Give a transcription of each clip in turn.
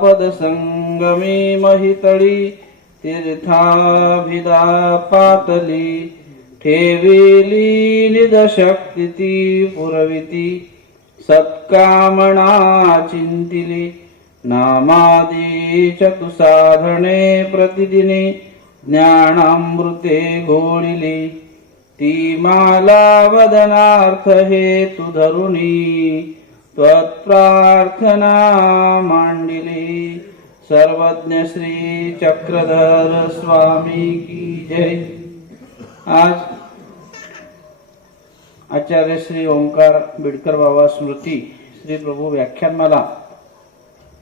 पदसंगमी महितळी तीर्थाभिदा पातली ठेविली निजशक्ती ती पुरविती सत्कामना चिंतिली नामादी चतुसाधने प्रतिदिनी ज्ञानामृते घोळिली ती माला वदनार्थ हेतु धरुणी त्वत्प्रार्थना मांडिली। सर्वज्ञ श्री चक्रधर स्वामी की जय। आज आचार्य श्री ओंकार बिडकर बाबा स्मृती श्री प्रभू व्याख्यानमाला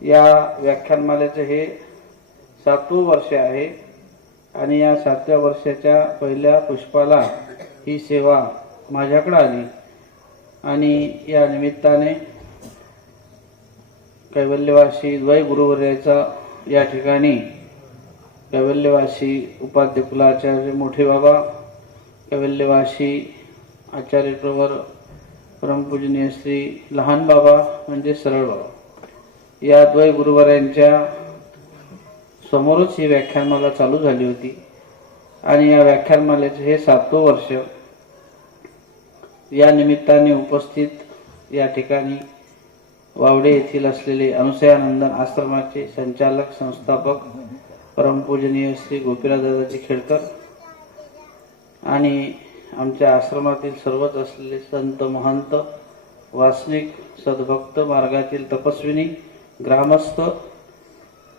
या व्याख्यानमालेचे हे 7वें वर्ष आहे आणि या 7व्या वर्षाच्या पहिल्या पुष्पाला ही सेवा माझ्याकडे आली आणि या निमित्ताने कैवल्यवासी द्वै गुरुवर्याचा या ठिकाणी कैवल्यवासी उपाध्य कुलाचार्य मोठे बाबा, कैवल्यवासी आचार्य प्रवर परमपूजनीय श्री लहान बाबा म्हणजे सरळ बाबा, या द्वै गुरुवर्यांच्या समोरच ही व्याख्यानमाला चालू झाली होती आणि या व्याख्यानमालेचे हे 7वें वर्ष। या निमित्ताने उपस्थित या ठिकाणी वावडे येथील असलेले अनुसयानंदन आश्रमाचे संचालक संस्थापक परमपूजनीय श्री गोपीनाथ दादाजी खेडकर आणि आमच्या आश्रमातील सर्वच असलेले संत महंत वासनिक सद्भक्त मार्गातील तपस्विनी ग्रामस्थ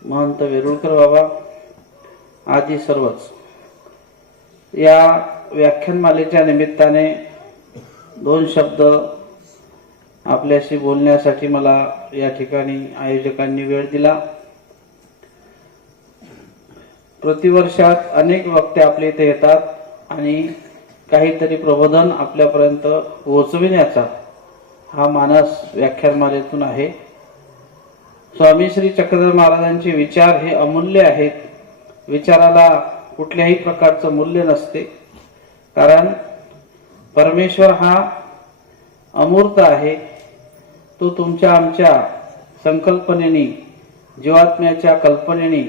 महंत वेरुळकर बाबा आदी सर्वच या व्याख्यानमालेच्या निमित्ताने 2 शब्द आपल्याशी बोलण्यासाठी मला या ठिकाणी आयोजकांनी वेळ दिला। प्रतिवर्षात अनेक वक्ते आपल्या इथे येतात आणि काहीतरी प्रबोधन आपल्यापर्यंत पोहोचविण्याचा हा मानस व्याख्यानमालेतून आहे। स्वामी श्री चक्रधर महाराजांचे विचार हे अमूल्य आहेत। विचाराला कुठल्याही प्रकारचं मूल्य नसते, कारण परमेश्वर हा अमूर्त आहे। तो तुमच्या आमच्या संकल्पनेने, जीवात्म्याच्या कल्पनेने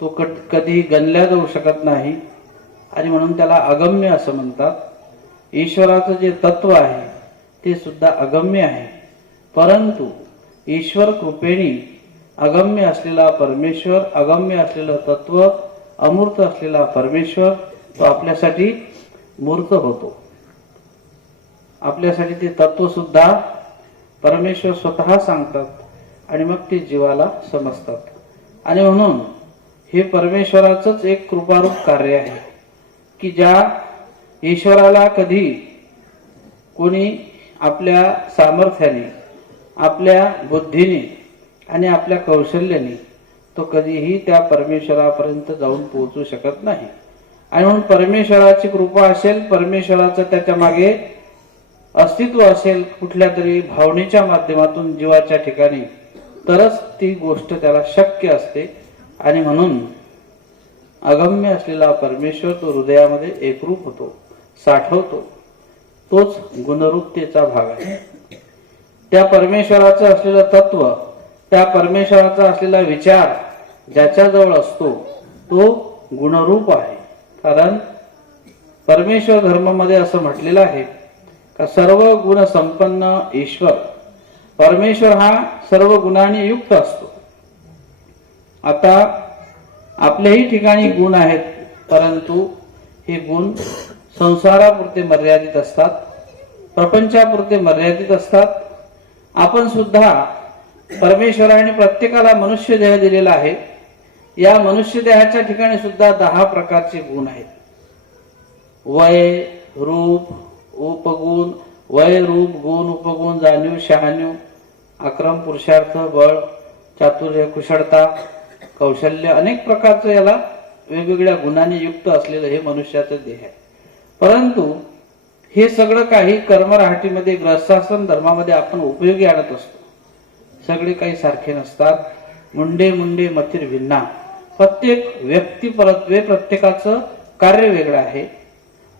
तो कधी गणल्या जाऊ शकत नाही आणि म्हणून त्याला अगम्य असं म्हणतात। ईश्वराचं जे तत्व आहे ते सुद्धा अगम्य आहे, परंतु ईश्वर कृपेने अगम्य असलेला परमेश्वर, अगम्य असलेलं तत्व, अमूर्त असलेला परमेश्वर तो आपल्यासाठी मूर्त होतो। आपल्यासाठी ते तत्व सुद्धा परमेश्वर स्वतः सांगतात आणि मग ते जीवाला समजतात आणि म्हणून हे परमेश्वराचंच एक कृपारूप कार्य आहे की ज्या ईश्वराला कधी कोणी आपल्या सामर्थ्याने, आपल्या बुद्धीने आणि आपल्या कौशल्याने तो कधीही त्या परमेश्वरापर्यंत जाऊन पोहोचू शकत नाही आणि म्हणून परमेश्वराची कृपा असेल, परमेश्वराचं त्याच्या मागे अस्तित्व असेल कुठल्या तरी भावनेच्या माध्यमातून जीवाच्या ठिकाणी, तरच ती गोष्ट त्याला शक्य असते आणि म्हणून अगम्य असलेला परमेश्वर तो हृदयामध्ये एकरूप होतो, साठवतो। तोच गुणरूपतेचा भाग आहे। त्या परमेश्वराचं असलेलं तत्व, त्या परमेश्वराचा असलेला विचार ज्याच्याजवळ असतो तो गुणरूप आहे। कारण परमेश्वर धर्मामध्ये असं म्हटलेलं आहे का सर्व गुण संपन्न ईश्वर, परमेश्वर हा सर्व गुणांनी युक्त असतो। आता आपल्याही ठिकाणी गुण आहेत, परंतु हे गुण संसारापुरते मर्यादित असतात, प्रपंचापुरते मर्यादित असतात। आपण सुद्धा परमेश्वराने प्रत्येकाला मनुष्य देह दिलेला आहे। या मनुष्य देहाच्या ठिकाणी सुद्धा 10 प्रकारचे गुण आहेत। वय, रूप, उपगुण, वय, रूप, गुण, उपगुण, जाणीव, शहाणीव, अक्रम, पुरुषार्थ, बळ, चातुर्य, कुशलता, कौशल्य, अनेक प्रकारचं याला वेगवेगळ्या गुणांनी युक्त असलेलं हे मनुष्याचं देह आहे। परंतु हे सगळं काही कर्मराहाटीमध्ये, ग्रहस्थाश्रम धर्मामध्ये आपण उपयोगी आणत असतो। सगळे काही सारखे नसतात। मुंडे मुंडे मथिर भिन्ना, प्रत्येक व्यक्ती परत्वे प्रत्येकाचं कार्य वेगळं आहे।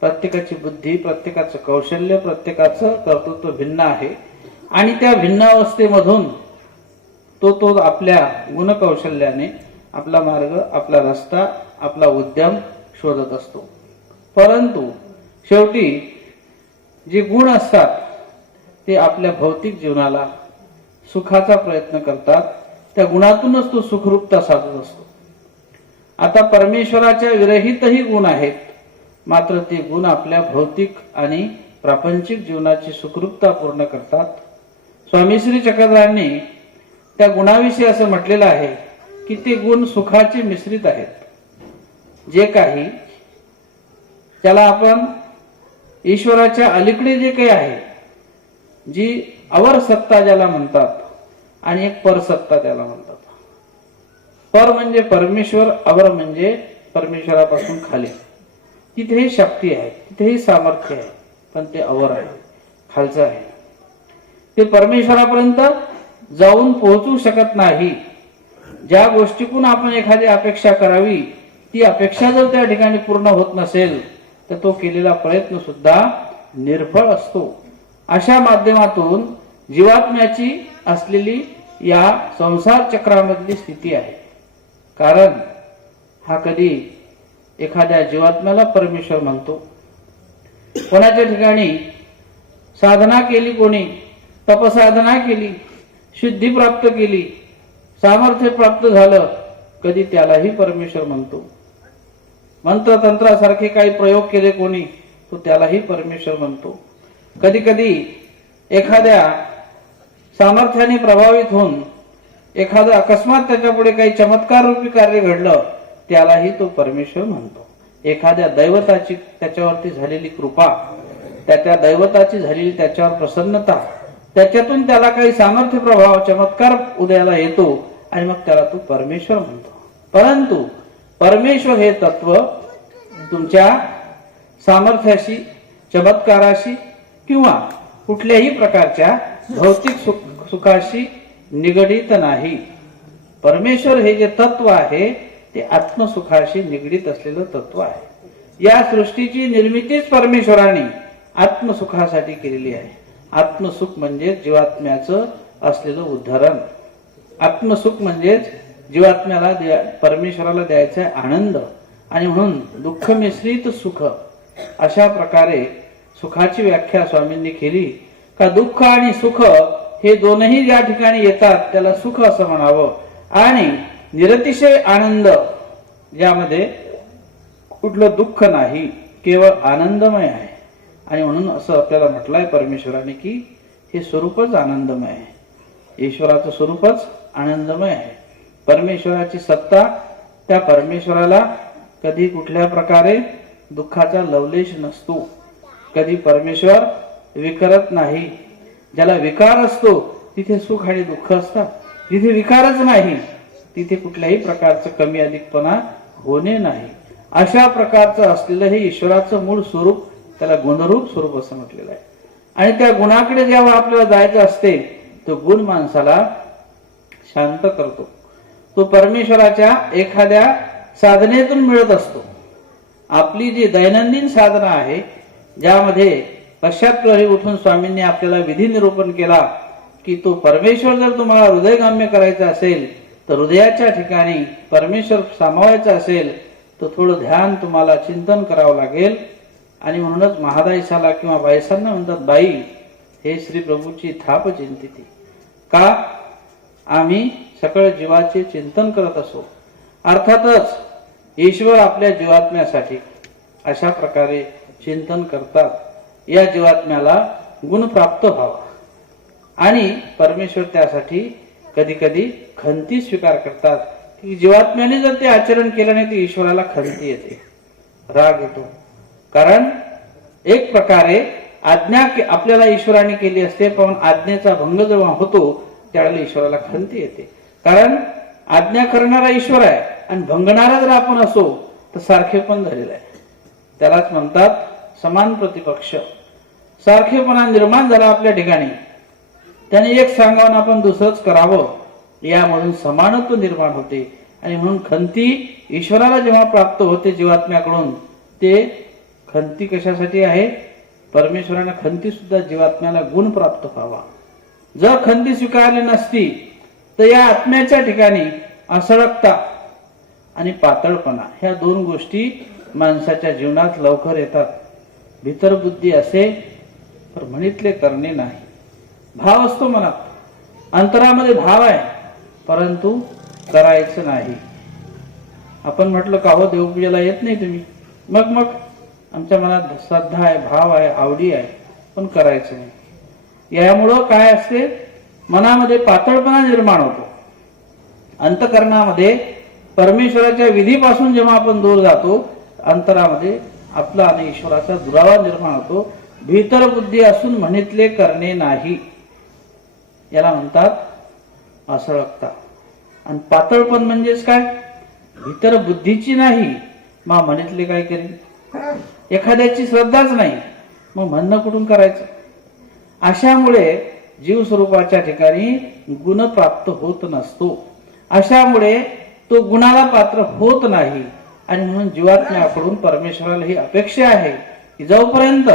प्रत्येकाची बुद्धी, प्रत्येकाचं कौशल्य, प्रत्येकाचं कर्तृत्व भिन्न आहे आणि त्या भिन्न अवस्थेमधून तो आपल्या गुणकौशल्याने आपला मार्ग, आपला रस्ता, आपला उद्यम शोधत असतो. परंतु शेवटी जे गुण असतात ते आपल्या भौतिक जीवनाला सुखाचा प्रयत्न करतात. त्या गुणातूनच तो सुखरूपता साधत असतो. आता परमेश्वराच्या विरहितही गुण आहेत, मात्र ते गुण आपल्या भौतिक आणि प्रापंचिक जीवनाची सुखरूपता पूर्ण करतात. स्वामी श्री चक्रधरांनी त्या गुणाविषयी असं म्हटलेलं आहे की ते गुण सुखाचे मिश्रित आहेत. जे काही त्याला आपण ईश्वराच्या अलीकडे जे काही आहे, जी अवर सत्ता ज्याला म्हणतात आणि एक परसत्ता त्याला म्हणतात. पर म्हणजे परमेश्वर, अवर म्हणजे परमेश्वरापासून खाली. तिथेही शक्ती आहे, तिथेही सामर्थ्य आहे, पण ते अवर आहे, खालचं आहे. ते परमेश्वरापर्यंत जाऊन पोहोचू शकत नाही. ज्या गोष्टीतून आपण एखादी अपेक्षा करावी, ती अपेक्षा जर त्या ठिकाणी पूर्ण होत नसेल तर तो केलेला प्रयत्न सुद्धा निर्फळ असतो. अशा माध्यमातून जीवात्म्याची असलेली या संसार चक्रामधली स्थिती आहे. कारण हा कधी एखाद्या जीवात्म्याला परमेश्वर म्हणतो, कोणाच्या ठिकाणी साधना केली, कोणी तपसाधना केली, शुद्धी प्राप्त केली, सामर्थ्य प्राप्त झालं, कधी त्यालाही परमेश्वर म्हणतो. मंत्रतंत्रासारखे काही प्रयोग केले कोणी, तो त्यालाही परमेश्वर म्हणतो. कधी कधी एखाद्या सामर्थ्याने प्रभावित होऊन एखादं अकस्मात त्याच्यापुढे काही चमत्कार रूपी कार्य घडलं, त्यालाही तो परमेश्वर म्हणतो. एखाद्या दैवताची त्याच्यावरती झालेली कृपा, त्या दैवताची झालेली त्याच्यावर प्रसन्नता, त्याच्यातून त्याला काही सामर्थ्य प्रभाव चमत्कार उदयाला येतो आणि मग त्याला तो परमेश्वर म्हणतो. परंतु परमेश्वर हे तत्व तुमच्या सामर्थ्याशी, चमत्काराशी किंवा कुठल्याही प्रकारच्या भौतिक सुखाशी निगडित नाही. परमेश्वर हे जे तत्व आहे ते आत्मसुखाशी निगडित असलेलं तत्व आहे. या सृष्टीची निर्मितीच परमेश्वराने आत्मसुखासाठी केलेली आहे. आत्मसुख म्हणजे जीवात्म्याचं असलेलं उद्धरण. आत्मसुख म्हणजेच जीवात्म्याला परमेश्वराला द्यायचा आनंद. आणि म्हणून दुःख मिश्रित सुख, अशा प्रकारे सुखाची व्याख्या स्वामींनी केली. का दुःख आणि सुख हे दोनही ज्या ठिकाणी येतात त्याला सुख असं म्हणावं. आणि निरतिशय आनंद, ज्यामध्ये कुठलं दुःख नाही, केवळ आनंदमय आहे. आणि म्हणून असं आपल्याला म्हटलंय परमेश्वराने की हे स्वरूपच आनंदमय आहे. ईश्वराचं स्वरूपच आनंदमय आहे. परमेश्वराची सत्ता, त्या परमेश्वराला कधी कुठल्या प्रकारे दुःखाचा लवलेश नसतो. कधी परमेश्वर विकरत नाही. ज्याला विकार असतो तिथे सुख आणि दुःख असतात. जिथे विकारच नाही तिथे कुठल्याही प्रकारचं कमी अधिकपणा होणे नाही. अशा प्रकारचं असलेलं हे ईश्वराचं मूळ स्वरूप, त्याला गुणरूप स्वरूप असं म्हटलेलं आहे. आणि त्या गुणाकडे जेव्हा आपल्याला जायचं असते तो गुण माणसाला शांत करतो. तो परमेश्वराच्या एखाद्या साधनेतून मिळत असतो. आपली जी दैनंदिन साधना आहे, ज्यामध्ये पश्चात्प्रहरी उठून स्वामींनी आपल्याला विधी निरूपण केला की तो परमेश्वर जर तुम्हाला हृदयगम्य करायचा असेल, तर हृदयाच्या ठिकाणी परमेश्वर सामावायचा असेल तर थोडं ध्यान तुम्हाला चिंतन करावं लागेल. आणि म्हणूनच महादायसाला किंवा बायसांना म्हणतात, बाई हे श्री प्रभूची थाप चिंतिती. का? आम्ही सकळ जीवाचे चिंतन करत असो. अर्थातच ईश्वर आपल्या जीवात्म्यासाठी अशा प्रकारे चिंतन करतात, या जीवात्म्याला गुण प्राप्त व्हावा. आणि परमेश्वर त्यासाठी कधी कधी खंती स्वीकार करतात की जीवात्म्याने जर ते आचरण केलं नाही तर ईश्वराला खंती येते, राग येतो. कारण एक प्रकारे आज्ञा आपल्याला ईश्वराने केली असते, पण आज्ञेचा भंग जेव्हा होतो त्यावेळेला ईश्वराला खंती येते. कारण आज्ञा करणारा ईश्वर आहे आणि भंगणारा जर आपण असो तर सारखेपण झालेलं आहे. त्यालाच म्हणतात समान प्रतिपक्ष. सारखेपणा निर्माण झाला आपल्या ठिकाणी. त्याने एक सांगावं आपण दुसरंच करावं, यामधून समानत्व निर्माण होते. आणि म्हणून खंती ईश्वराला जेव्हा प्राप्त होते जीवात्म्याकडून, ते खंती कशासाठी आहे? परमेश्वराने खंती सुद्धा जीवात्म्याला गुण प्राप्त व्हावा. जर खंती स्वीकारली नसती तर या आत्म्याच्या ठिकाणी असळकता आणि पातळपणा ह्या दोन गोष्टी माणसाच्या जीवनात लवकर येतात. भीतर बुद्धी असे तर म्हणितले करणे नाही. भाव असतो मनात, अंतरामध्ये भाव आहे, परंतु करायचं नाही. आपण म्हटलं का हो देवपूजेला येत नाही तुम्ही, मग आमच्या मनात श्रद्धा आहे, भाव आहे, आवडी आहे, पण करायचं नाही. यामुळं काय असते, मनामध्ये पातळपणा निर्माण होतो. अंतकरणामध्ये परमेश्वराच्या विधीपासून जेव्हा आपण दूर जातो, अंतरामध्ये आपला आणि ईश्वराचा दुरावा निर्माण होतो. भीतर बुद्धी असून म्हणितले करणे नाही, याला म्हणतात असळकता. आणि पातळपण म्हणजेच काय, भीतर बुद्धीची नाही, मग म्हणितले काय करेल. एखाद्याची श्रद्धाच नाही, मग म्हणणं कुठून करायचं. अशामुळे जीव स्वरूपाच्या ठिकाणी गुण प्राप्त होत नसतो. अशामुळे तो गुणाला पात्र होत नाही. आणि म्हणून जीवात्म्याकडून परमेश्वराला ही अपेक्षा आहे की जोपर्यंत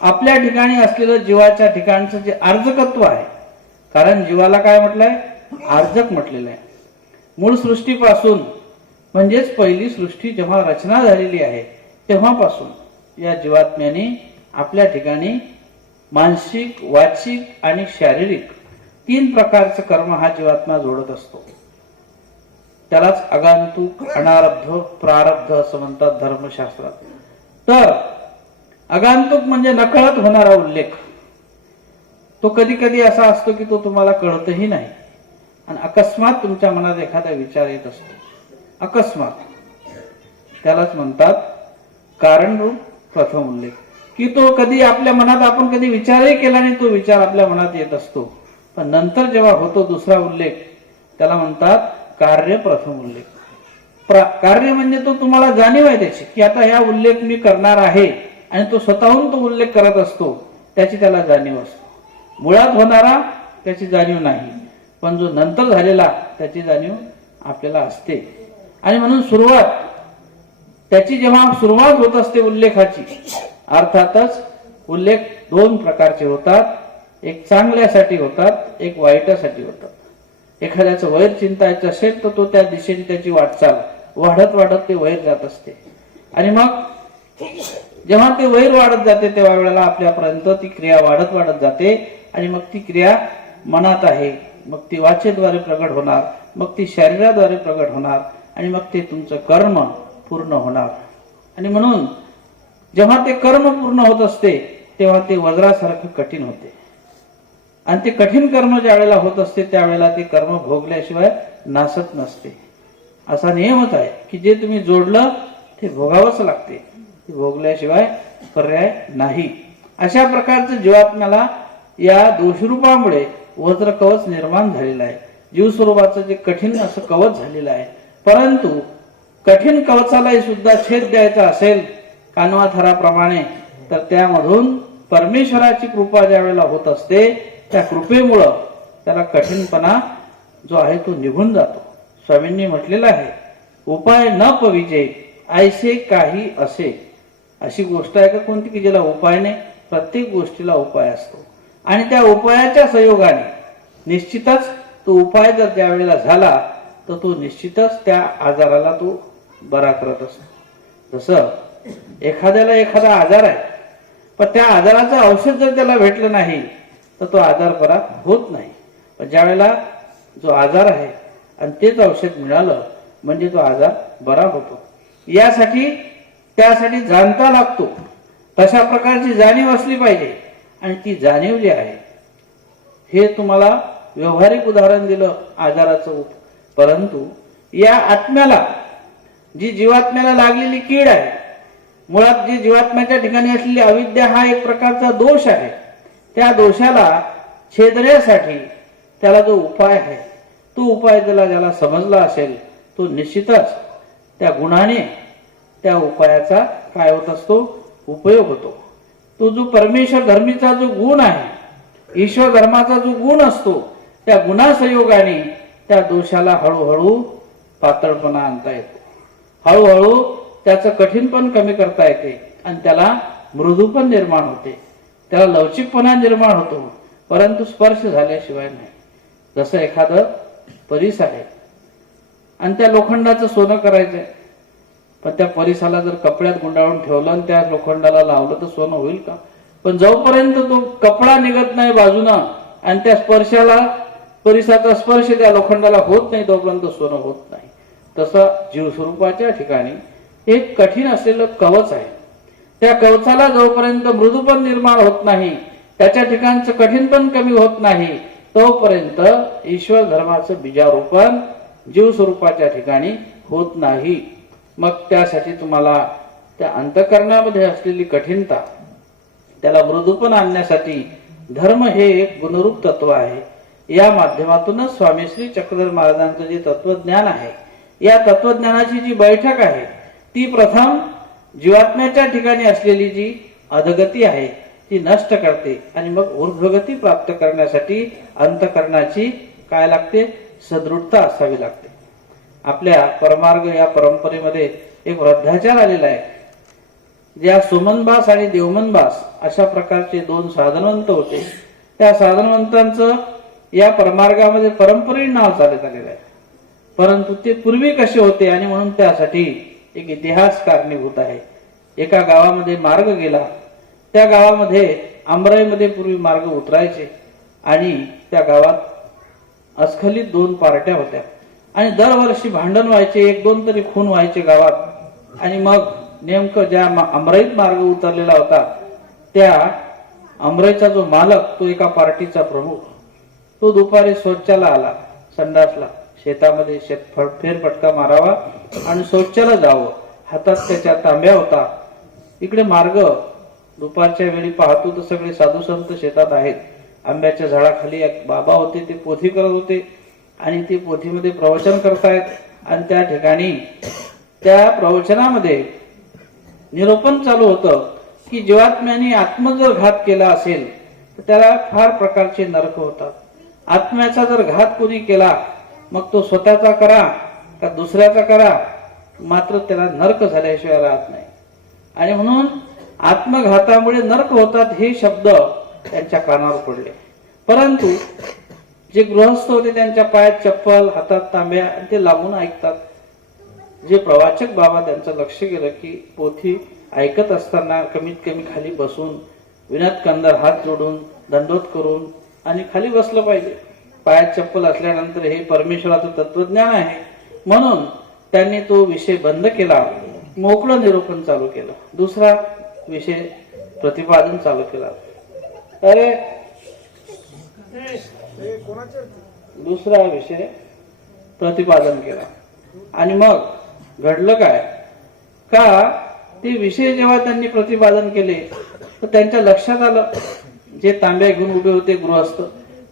आपल्या ठिकाणी असलेलं जीवाच्या ठिकाणचं जे अर्जकत्व आहे, कारण जीवाला काय म्हटलंय, अर्जक म्हटलेलं आहे. मूळ सृष्टीपासून म्हणजेच पहिली सृष्टी जेव्हा रचना झालेली आहे तेव्हापासून या जीवात्म्याने आपल्या ठिकाणी मानसिक, वाचिक आणि शारीरिक 3 प्रकारचं कर्म हा जीवात्मा जोडत असतो. त्यालाच आगंतुक, अनारब्ध, प्रारब्ध असं म्हणतात धर्मशास्त्रात. तर आगंतुक म्हणजे नकळत होणारा उल्लेख. तो कधी कधी असा असतो की तो तुम्हाला कळतही नाही, आणि अकस्मात तुमच्या मनात एखादा विचार येत असतो, अकस्मात. त्यालाच म्हणतात कारणरूप प्रथम उल्लेख. की तो कधी आपल्या मनात आपण कधी विचारही केला नाही, तो विचार आपल्या मनात येत असतो, पण नंतर जेव्हा होतो दुसरा उल्लेख, त्याला म्हणतात कार्य प्रथम उल्लेख. कार्य म्हणजे तो तुम्हाला जाणीव आहे त्याची, की आता ह्या उल्लेख मी करणार आहे, आणि तो स्वतःहून तो उल्लेख करत असतो, त्याची त्याला जाणीव असतो. मुळात होणारा त्याची जाणीव नाही, पण जो नंतर झालेला त्याची जाणीव आपल्याला असते. आणि म्हणून त्याची जेव्हा सुरुवात होत असते उल्लेखाची, अर्थातच उल्लेख 2 प्रकारचे होतात. एक चांगल्यासाठी होतात, एक वाईटासाठी होतात. एखाद्याचं वैर चिंतायचं असेल तर तो त्या दिशेने त्याची वाटचाल वाढत वाढत ते वैर जात असते. आणि मग जेव्हा ते वैर वाढत जाते तेव्हा वेळेला आपल्यापर्यंत ती क्रिया वाढत वाढत जाते. आणि मग ती क्रिया मनात आहे, मग ती वाचेद्वारे प्रगट होणार, मग ती शरीराद्वारे प्रगट होणार, आणि मग ते तुमचं कर्म पूर्ण होणार. आणि म्हणून जेव्हा ते कर्म पूर्ण होत असते तेव्हा ते वज्रासारखं कठीण होते. आणि ते कठीण कर्म ज्या वेळेला होत असते त्यावेळेला ते कर्म भोगल्याशिवाय नासत नसते. असा नियमच आहे की जे तुम्ही जोडलं ते भोगावंच लागते, ते भोगल्याशिवाय पर्याय नाही. अशा प्रकारचं जीवात्म्याला या दोषरूपामुळे वज्र कवच निर्माण झालेलं आहे. जीव स्वरूपाचं जे कठीण असं कवच झालेलं आहे. परंतु कठीण कवचालाही सुद्धा छेद द्यायचा असेल कानवाथराप्रमाणे, तर त्यामधून परमेश्वराची कृपा ज्या वेळेला होत असते त्या कृपेमुळं त्याला कठीणपणा जो आहे तो निघून जातो. स्वामींनी म्हटलेलं आहे, उपाय न पविजे ऐसे काही असे. अशी गोष्ट आहे का कोणती की ज्याला उपाय नाही? प्रत्येक गोष्टीला उपाय असतो, आणि त्या उपायाच्या संयोगाने निश्चितच तो उपाय जर ज्या वेळेला झाला तर तो निश्चितच त्या आजाराला तो बरा करत असतो. जसं एखाद्याला एखादा आजार आहे, पण त्या आजाराचं औषध जर त्याला भेटलं नाही तर तो आजार बरा होत नाही. पण ज्या वेळेला जो आजार आहे आणि तेच औषध मिळालं म्हणजे तो आजार बरा होतो. त्यासाठी जाणता लागतो. तशा प्रकारची जाणीव असली पाहिजे. आणि ती जाणीव जी आहे, हे तुम्हाला व्यवहारिक उदाहरण दिलं आजाराचं, परंतु या आत्म्याला जी जीवात्म्याला लागलेली कीड आहे, मुळात जी जीवात्म्याच्या ठिकाणी असलेली अविद्या हा एक प्रकारचा दोष आहे. त्या दोषाला छेदण्यासाठी त्याला जो उपाय आहे, तो उपाय ज्याला समजला असेल तो निश्चितच त्या गुणाने त्या उपायाचा काय होत असतो, उपयोग होतो. तो जो परमेश्वर धर्मीचा जो गुण आहे, ईश्वर धर्माचा जो गुण असतो, त्या गुणासंयोगाने त्या दोषाला हळूहळू पातळपणा आणता येतो. हळूहळू त्याचं कठीणपण कमी करता येते, आणि त्याला मृदूपण निर्माण होते, त्याला लवचिकपणा निर्माण होतो, परंतु स्पर्श झाल्याशिवाय नाही. जसं एखादं परिस आहे आणि त्या लोखंडाचं सोनं करायचंय, पण त्या परिसाला जर कपड्यात गुंडाळून ठेवलं आणि त्या लोखंडाला लावलं तर सोनं होईल का? पण जोपर्यंत तो कपडा निघत नाही बाजूनं आणि त्या परिसाचा स्पर्श त्या लोखंडाला होत नाही तोपर्यंत सोनं होत नाही. तसं जीवस्वरूपाच्या ठिकाणी एक कठीण असलेलं कवच आहे. त्या कवचाला जोपर्यंत मृदूपण निर्माण होत नाही, त्याच्या ठिकाणचं कठीणपण कमी होत नाही, तोपर्यंत ईश्वर धर्माचं बीजारोपण जीवस्वरूपाच्या ठिकाणी होत नाही. मग त्यासाठी तुम्हाला त्या अंतःकरणामध्ये असलेली कठीणता, त्याला मृदूपण आणण्यासाठी धर्म हे एक गुणरूप तत्व आहे. या माध्यमातूनच स्वामी श्री चक्रधर महाराजांचं जे तत्वज्ञान आहे, या तत्वज्ञानाची जी बैठक आहे, ती प्रथम जीवात्म्याच्या ठिकाणी असलेली जी अधगती आहे ती नष्ट करते आणि मग ऊर्ध्वगती प्राप्त करण्यासाठी अंतःकरणाची काय लागते? सदृढता असावी लागते. आपल्या परमार्ग या परंपरेमध्ये एक वृद्धाचार आलेला आहे. ज्या सोमनबास आणि देवमनबास अशा प्रकारचे दोन साधनवंत होते, त्या साधनवंतांचं या परमार्गामध्ये परंपरेने नाव चालत आलेलं आहे. परंतु ते पूर्वी कसे होते आणि म्हणून त्यासाठी एक इतिहास कारणीभूत आहे. एका गावामध्ये मार्ग गेला. त्या गावामध्ये आमराईमध्ये पूर्वी मार्ग उतरायचे आणि त्या गावात अस्खलित दोन पार्ट्या होत्या आणि दरवर्षी भांडण व्हायचे, एक दोन तरी खून व्हायचे गावात. आणि मग नेमकं ज्या आमराईत मार्ग उतरलेला होता, त्या आमराईचा जो मालक, तो एका पार्टीचा प्रमुख, तो दुपारी शौचाला आला, संडासला, शेतामध्ये फेरफटका मारावा आणि शौचाला जावं. हातात त्याच्या तांब्या होता. इकडे मार्ग दुपारच्या वेळी पाहतो तर सगळे साधू संत शेतात आहेत. आंब्याच्या झाडाखाली एक बाबा होते, ते पोथी करत होते आणि ते पोथीमध्ये प्रवचन करतायत. आणि त्या ठिकाणी त्या प्रवचनामध्ये निरूपण चालू होतं की जीवात्म्याने आत्म जर घात केला असेल तर त्याला फार प्रकारचे नरक होतात. आत्म्याचा जर घात कोणी केला, मग तो स्वतःचा करा का दुसऱ्याचा करा, मात्र त्याला नरक झाल्याशिवाय राहत नाही. आणि म्हणून आत्मघातामुळे नरक होतात हे शब्द त्यांच्या कानावर पडले. परंतु जे गृहस्थ होते त्यांच्या पायात चप्पल, हातात तांब्या, ते लांबून ऐकतात. जे प्रवाचक बाबा त्यांचं लक्ष गेलं की पोथी ऐकत असताना कमीत कमी खाली बसून विनत कंदर हात जोडून दंडोत करून आणि खाली बसलं पाहिजे. पायात चप्पल असल्यानंतर हे परमेश्वराचं तत्वज्ञान आहे, म्हणून त्यांनी तो विषय बंद केला, मोकळं निरूपण चालू केलं, दुसरा विषय प्रतिपादन चालू केला. अरे दुसरा विषय प्रतिपादन केला. आणि मग घडलं काय का, ते विषय जेव्हा त्यांनी प्रतिपादन केले तर त्यांच्या लक्षात आलं, जे तांब्या घेऊन उभे होते गृहस्थ,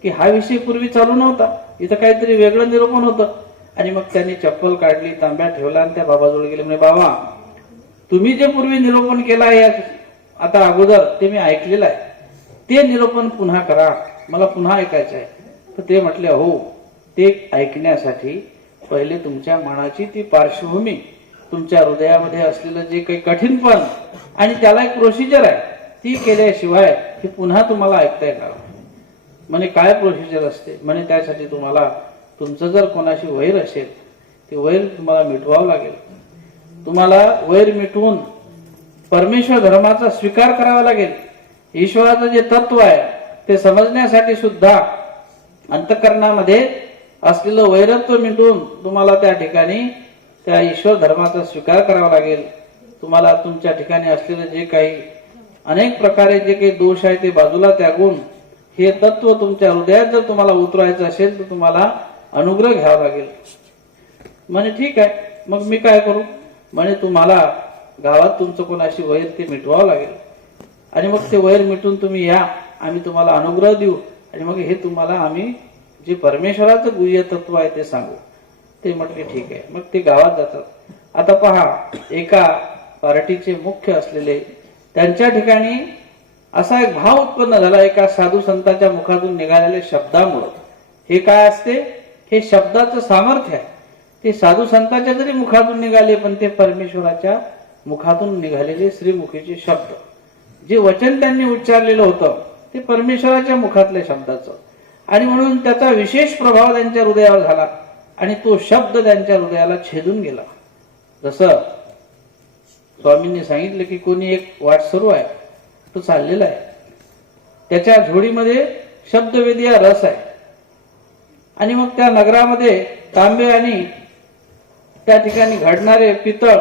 की हा विषय पूर्वी चालू नव्हता, इथं काहीतरी वेगळं निरूपण होतं. आणि मग त्यांनी चप्पल काढली, तांब्या ठेवला आणि त्या बाबाजवळ गेले. म्हणजे बाबा, तुम्ही जे पूर्वी निरूपण केलं आहे आता अगोदर, ते मी ऐकलेलं आहे, ते निरूपण पुन्हा करा, मला पुन्हा ऐकायचं आहे. तर ते म्हटले, हो, ते ऐकण्यासाठी पहिले तुमच्या मनाची ती पार्श्वभूमी, तुमच्या हृदयामध्ये असलेलं जे काही कठीणपण आणि त्याला एक प्रोसिजर आहे, ती केल्याशिवाय हे पुन्हा तुम्हाला ऐकता येणार. म्हणे काय प्रोसिजर असते? म्हणे त्यासाठी तुम्हाला तुमचं जर कोणाशी वैर असेल, ते वैर तुम्हाला मिटवावं लागेल. तुम्हाला वैर मिटवून परमेश्वर धर्माचा स्वीकार करावा लागेल. ईश्वराचं जे तत्व आहे ते समजण्यासाठी सुद्धा अंतःकरणामध्ये असलेलं वैरत्व मिटवून तुम्हाला त्या ठिकाणी त्या ईश्वर धर्माचा स्वीकार करावा लागेल. तुम्हाला तुमच्या ठिकाणी असलेलं जे काही अनेक प्रकारे जे काही दोष आहे ते बाजूला त्यागून हे तत्व तुमच्या हृदयात जर तुम्हाला उतरवायचं असेल तर तुम्हाला अनुग्रह घ्यावा लागेल. म्हणे ठीक आहे, मग मी काय करू? म्हणे तुम्हाला गावात तुमचं कोणाशी वैर ते मिटवावं लागेल आणि मग ते वैर मिटून तुम्ही या, आम्ही तुम्हाला अनुग्रह देऊ आणि मग हे तुम्हाला आम्ही जे परमेश्वराचं गुह्य तत्व आहे ते सांगू. ते म्हटले ठीक आहे. मग ते गावात जातात. आता पहा, एका पार्टीचे मुख्य असलेले त्यांच्या ठिकाणी असा एक भाव उत्पन्न झाला एका साधू संतांच्या मुखातून निघालेल्या शब्दामुळे. हे काय असते? हे शब्दाचं सामर्थ्य आहे. ते साधू संतांच्या जरी मुखातून निघाले, पण ते परमेश्वराच्या मुखातून निघालेले श्रीमुखीचे शब्द, जे वचन त्यांनी उच्चारलेलं होतं ते परमेश्वराच्या मुखातल्या शब्दाचं. आणि म्हणून त्याचा विशेष प्रभाव त्यांच्या हृदयावर झाला आणि तो शब्द त्यांच्या हृदयाला छेदून गेला. जसं स्वामींनी सांगितलं की कोणी एक वाटसरू आहे, तो चाललेला आहे, त्याच्या झोडीमध्ये शब्दवेदी हा रस आहे आणि मग त्या नगरामध्ये तांबे आणि त्या ठिकाणी घडणारे पितळ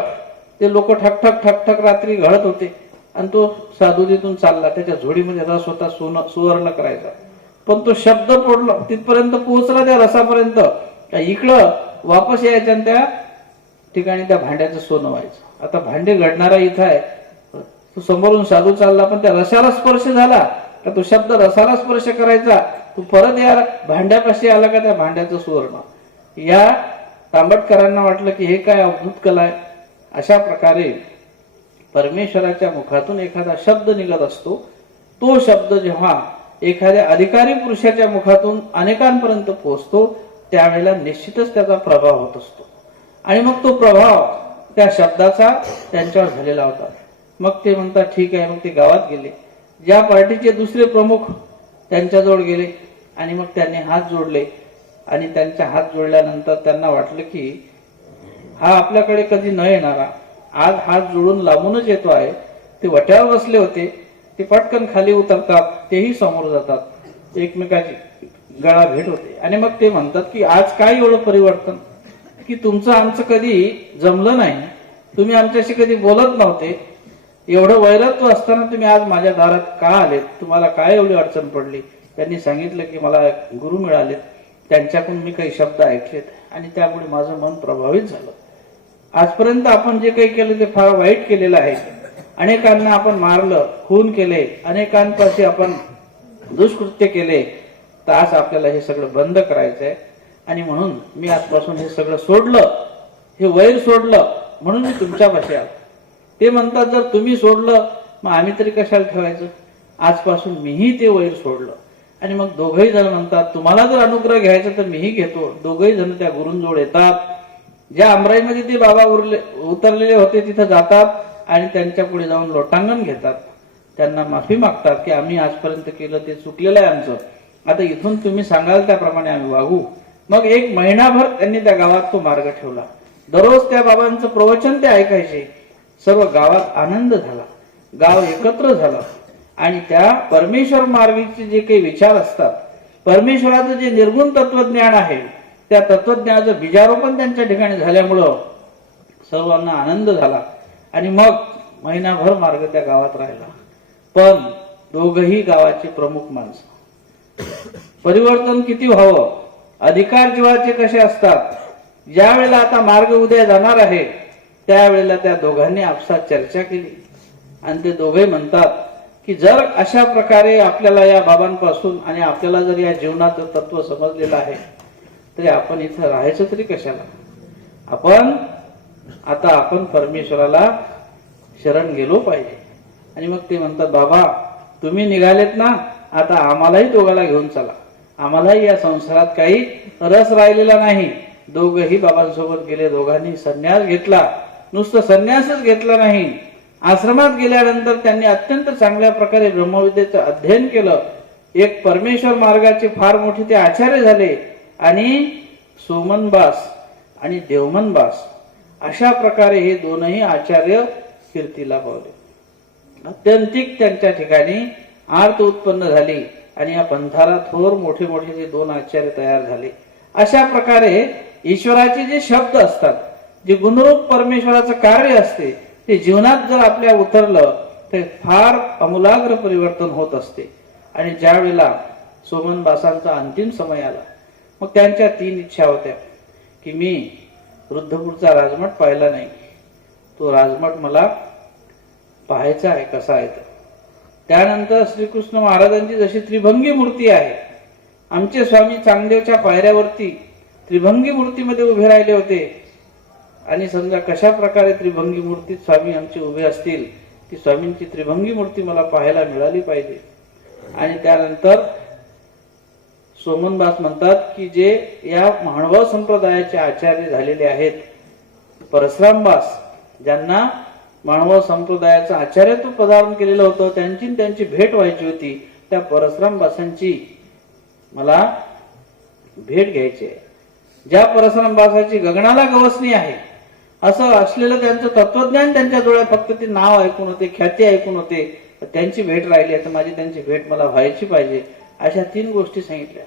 ते लोक ठकठक ठकठक रात्री घडत होते आणि तो साधू तिथून चालला, त्याच्या झोडीमध्ये रस होता, सुवर्ण करायचा, पण तो शब्द पडला तिथपर्यंत पोहोचला त्या रसापर्यंत, इकडं वापस यायचं आणि त्या ठिकाणी त्या भांड्याचं सोनं व्हायचं. आता भांडे घडणारा इथं आहे, तो समोरून साधू चालला पण त्या रसाला स्पर्श झाला का तो शब्द रसाला स्पर्श करायचा, तू परत या भांड्यापाशी आला का त्या भांड्याचं सुवर्ण. या तांबटकरांना वाटलं की हे काय अद्भुत कला आहे. अशा प्रकारे परमेश्वराच्या मुखातून एखादा शब्द निघत असतो, तो शब्द जेव्हा एखाद्या अधिकारी पुरुषाच्या मुखातून अनेकांपर्यंत पोहोचतो त्यावेळेला निश्चितच त्याचा प्रभाव होत असतो आणि मग तो प्रभाव त्या शब्दाचा त्यांच्यावर झालेला होता. मग ते म्हणतात ठीक आहे. मग ते गावात गेले, ज्या पार्टीचे दुसरे प्रमुख त्यांच्याजवळ गेले आणि मग त्यांनी हात जोडले आणि त्यांच्या हात जोडल्यानंतर त्यांना वाटलं की हा आपल्याकडे कधी न येणारा आज हात जोडून लांबूनच येतो आहे. ते वट्यावर बसले होते, ते पटकन खाली उतरतात, तेही समोर जातात, एकमेकाची गळा भेट होते आणि मग ते म्हणतात की आज काय एवढं परिवर्तन की तुमचं आमचं कधी जमलं नाही, तुम्ही आमच्याशी कधी बोलत नव्हते, एवढं वैरत्व असताना तुम्ही आज माझ्या दारात का आलेत, तुम्हाला काय एवढी अडचण पडली. त्यांनी सांगितलं की मला गुरु मिळालेत, त्यांच्याकडून मी काही शब्द ऐकलेत आणि त्यामुळे माझं मन प्रभावित झालं. आजपर्यंत आपण जे काही केलं ते फार वाईट केलेलं आहे, अनेकांना आपण मारलं, खून केले, अनेकांपाशी आपण दुष्कृत्य केले, तर आज आपल्याला हे सगळं बंद करायचं आहे आणि म्हणून मी आजपासून हे सगळं सोडलं, हे वैर सोडलं, म्हणून मी तुमच्यापाशी आलो. ते म्हणतात जर तुम्ही सोडलं मग आम्ही तरी कशाला ठेवायचं, आजपासून मीही ते वैर सोडलं. आणि मग दोघही जण म्हणतात तुम्हाला जर अनुग्रह घ्यायचा तर मीही घेतो. दोघही जण त्या गुरूंजवळ येतात, ज्या अमराईमध्ये ते बाबा उतरलेले होते तिथं जातात आणि त्यांच्या पुढे जाऊन लोटांगण घेतात, त्यांना माफी मागतात की आम्ही आजपर्यंत केलं ते चुकलेलं आहे आमचं, आता इथून तुम्ही सांगाल त्याप्रमाणे आम्ही वागू. मग 1 महिनाभर त्यांनी त्या गावात तो मार्ग ठेवला, दररोज त्या बाबांचं प्रवचन ते ऐकायचे. सर्व गावात आनंद झाला, गाव एकत्र झालं आणि त्या परमेश्वर मार्गाचे जे काही विचार असतात, परमेश्वराचं जे निर्गुण तत्वज्ञान आहे, त्या तत्वज्ञानाचं बीजारोपण त्यांच्या ठिकाणी झाल्यामुळं सर्वांना आनंद झाला आणि मग महिनाभर मार्ग त्या गावात राहिला. पण दोघही गावाचे प्रमुख माणसं. परिवर्तन किती व्हावं, अधिकार जीवाचे कसे असतात, ज्या वेळेला आता मार्ग उद्या जाणार आहे त्यावेळेला त्या दोघांनी आपसात चर्चा केली आणि ते दोघे म्हणतात की जर अशा प्रकारे आपल्याला या बाबांपासून आणि आपल्याला जर या जीवनाचं तत्व समजलेलं आहे तरी आपण इथं राहायचं तरी कशाला, आपण परमेश्वराला शरण गेलो पाहिजे. आणि मग ते म्हणतात बाबा तुम्ही निघालेत ना, आता आम्हालाही दोघाला घेऊन चला, आम्हालाही या संसारात काही रस राहिलेला नाही. दोघही बाबांसोबत गेले, दोघांनी संन्यास घेतला. नुसतं संन्यासच घेतला नाही, आश्रमात गेल्यानंतर त्यांनी अत्यंत चांगल्या प्रकारे ब्रह्मविद्येचं अध्ययन केलं. एक परमेश्वर मार्गाचे फार मोठे ते आचार्य झाले आणि सोमनबास आणि देवमनबास अशा प्रकारे हे दोनही आचार्य कीर्तीला पावले. अत्यंतिक त्यांच्या ठिकाणी आर्त उत्पन्न झाली आणि या पंथाला थोर मोठे मोठे जे 2 आचार्य तयार झाले. अशा प्रकारे ईश्वराचे जे शब्द असतात, जे गुणरूप परमेश्वराचं कार्य असते, ते जीवनात जर आपल्या उतरलं तर फार अमूलाग्र परिवर्तन होत असते. आणि ज्या वेळेला सोमनबासांचा अंतिम समय आला, मग त्यांच्या 3 इच्छा होत्या की मी रुद्धपूरचा राजमठ पाहिला नाही, तो राजमठ मला पाहायचा आहे कसा आहे. त्यानंतर श्रीकृष्ण महाराजांची जशी त्रिभंगी मूर्ती आहे, आमचे स्वामी चांगदेवच्या पायऱ्यावरती त्रिभंगी मूर्तीमध्ये उभे राहिले होते आणि समजा कशा प्रकारे त्रिभंगी मूर्तीत स्वामी आमचे उभे असतील, ती स्वामींची त्रिभंगी मूर्ती मला पाहायला मिळाली पाहिजे. आणि त्यानंतर सोमनबास म्हणतात की जे या महानुभाव संप्रदायाचे आचार्य झालेले आहेत, परशुरामबास, ज्यांना मानव संप्रदायाचं आचार्यत्व पदार्पण केलेलं होतं, त्यांची भेट व्हायची होती. त्या परशुरामबासांची मला भेट घ्यायची आहे. ज्या परशुरामबासाची गगनाला गवसणी आहे असं असलेलं त्यांचं तत्वज्ञान त्यांच्या डोळ्यात फक्त ते नाव ऐकून होते, ख्याती ऐकून होते, त्यांची भेट राहिली आता माझी त्यांची भेट मला व्हायची पाहिजे. अशा 3 गोष्टी सांगितल्या.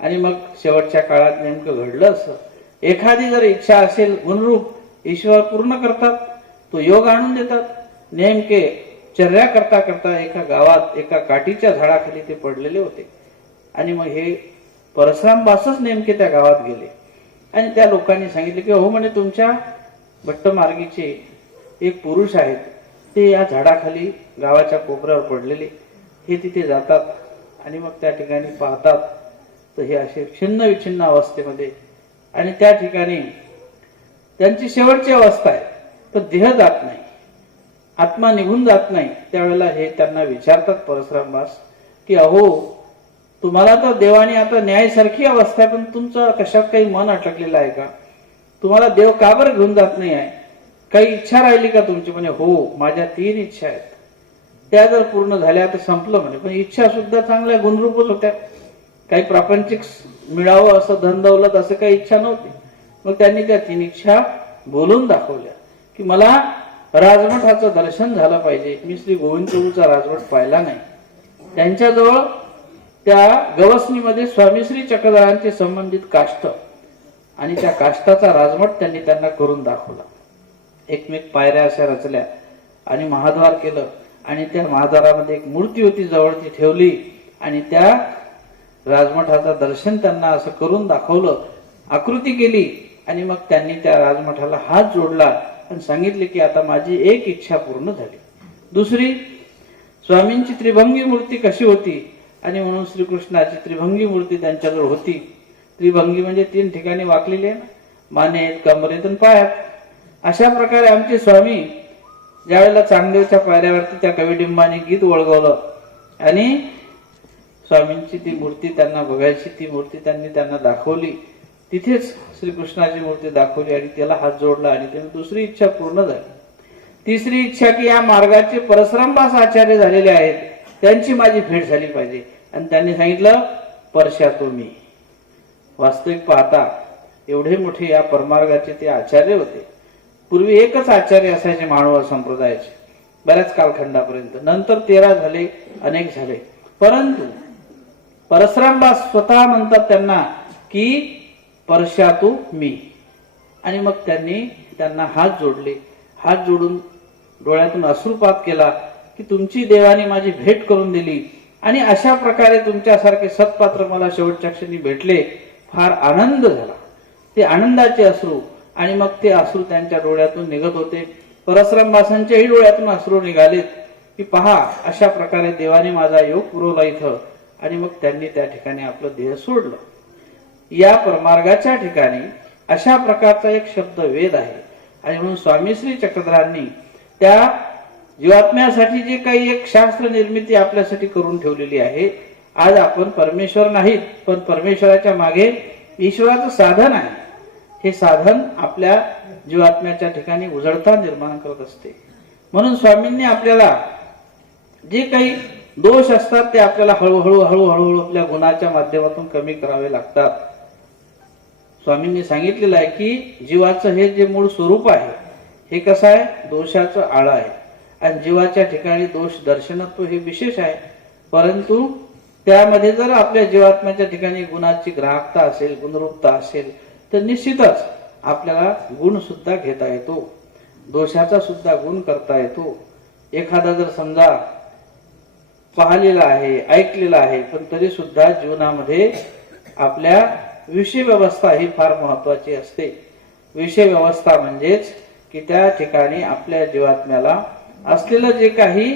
आणि मग शेवटच्या काळात नेमकं घडलं असं, एखादी जर इच्छा असेल गुणरूप ईश्वर पूर्ण करतात, तो योग आणून देतात. नेमके चर्या करता करता एका गावात एका काठीच्या झाडाखाली ते पडलेले होते. आणि मग हे परशुरामबासच नेमके त्या गावात गेले आणि त्या लोकांनी सांगितले की हो म्हणे तुमच्या भट्टमार्गीचे एक पुरुष आहेत, ते या झाडाखाली गावाच्या कोपऱ्यावर पडलेले. हे तिथे जातात आणि मग त्या ठिकाणी पाहतात तर हे असे छिन्न विछिन्न अवस्थेमध्ये, आणि त्या ठिकाणी त्यांची शेवटची अवस्था आहे, तर देह जात नाही, आत्मा निघून जात नाही. त्यावेळेला हे त्यांना विचारतात परशुरामबास की अहो तुम्हाला तर देवाने आता न्यायासारखी अवस्था आहे, पण तुमचं कशात काही मन अटकलेलं आहे का? तुम्हाला देव का बरं घेऊन जात नाही आहे? काही इच्छा राहिली का तुमची? म्हणे हो माझ्या 3 इच्छा आहेत, त्या जर पूर्ण झाल्या तर संपलं म्हणे. पण इच्छा सुद्धा चांगल्या गुणरूपच होत्या, काही प्रापंचिक मिळावं असं धन दौलत असं काही इच्छा नव्हती. मग त्यांनी त्या 3 इच्छा बोलून दाखवल्या की मला राजमठाचं दर्शन झालं पाहिजे. मी श्री गोविंद प्रभूचा राजमठ पाहिला नाही. त्यांच्याजवळ त्या गवसणीमध्ये स्वामी श्री चक्रधरांचे संबंधित काष्ठ आणि त्या काष्ठाचा राजमठ त्यांना करून दाखवला. एकमेक पायऱ्या अशा रचल्या आणि महाद्वार केलं आणि त्या महाद्वारामध्ये एक मूर्ती होती जवळ, ती ठेवली आणि त्या राजमठाचं दर्शन त्यांना असं करून दाखवलं, आकृती केली. आणि मग त्यांनी त्या राजमठाला हात जोडला आणि सांगितले की आता माझी एक इच्छा पूर्ण झाली. दुसरी, स्वामींची त्रिभंगी मूर्ती कशी होती, आणि म्हणून श्रीकृष्णाची त्रिभंगी मूर्ती त्यांच्याजवळ होती. त्रिभंगी म्हणजे 3 ठिकाणी वाकलेली आहे ना, मानेत, कमरेत आणि पायात. अशा प्रकारे आमचे स्वामी ज्यावेळेला चांगदेवच्या पायऱ्यावरती त्या कविडिंबाने गीत वळगवलं आणि स्वामींची ती मूर्ती त्यांना बघायची, ती मूर्ती त्यांना दाखवली. तिथेच श्रीकृष्णाची मूर्ती दाखवली आणि त्याला हात जोडला आणि त्याने दुसरी इच्छा पूर्ण झाली. तिसरी इच्छा की या मार्गाचे परशुरामबास आचार्य झालेले आहेत, त्यांची माझी भेट झाली पाहिजे. आणि त्यांनी सांगितलं परशातो मी. वास्तविक पाहता एवढे मोठे या परमार्गाचे ते आचार्य होते. पूर्वी एकच आचार्य असायचे मानव संप्रदायाचे बऱ्याच कालखंडापर्यंत, नंतर 13 झाले, अनेक झाले. परंतु परशुरामबास स्वतः म्हणतात त्यांना की परशातो मी. आणि मग त्यांना हात जोडले, हात जोडून डोळ्यातून अश्रुपात केला की तुमची देवाने माझी भेट करून दिली आणि अशा प्रकारे तुमच्यासारखे सत्पात्र मला शेवटच्या क्षणी भेटले, फार आनंद झाला. ते आनंदाचे अश्रू, आणि मग ते अश्रू त्यांच्या डोळ्यातून निघत होते. परशुरामबासांच्याही डोळ्यातून अश्रू निघालेत की पहा अशा प्रकारे देवाने माझा योग पुरवला इथं. आणि मग त्यांनी त्या ठिकाणी आपलं देह सोडलं. या परमार्गाच्या ठिकाणी अशा प्रकारचा एक शब्द वेद आहे. आणि म्हणून स्वामी श्री चक्रधरांनी त्या जीवात्म्यासाठी जे काही एक शास्त्र निर्मिती आपल्यासाठी करून ठेवलेली आहे. आज आपण परमेश्वर नाहीत, पण परमेश्वराच्या मागे ईश्वराचं साधन आहे. हे साधन आपल्या जीवात्म्याच्या ठिकाणी उजळता निर्माण करत असते. म्हणून स्वामींनी आपल्याला जे काही दोष असतात ते आपल्याला हळूहळू आपल्या गुणाच्या माध्यमातून कमी करावे लागतात. स्वामींनी सांगितलेलं आहे की जीवाचं हे जे मूळ स्वरूप आहे हे कसं आहे, दोषाचं आळ आहे. आणि जीवाच्या ठिकाणी दोष दर्शनत्व हे विशेष आहे. परंतु त्यामध्ये जर आपल्या जीवात्म्याच्या ठिकाणी गुणाची ग्राहकता असेल, गुणरूपता असेल, तर निश्चितच आपल्याला गुण सुद्धा घेता येतो, दोषाचा सुद्धा गुण करता येतो. एखादा जर समजा पाहिलेला आहे, ऐकलेला आहे, पण तरी सुद्धा जीवनामध्ये आपल्या विषय व्यवस्था ही फार महत्वाची असते. विषय व्यवस्था म्हणजेच की त्या ठिकाणी आपल्या जीवात्म्याला असलेलं जे काही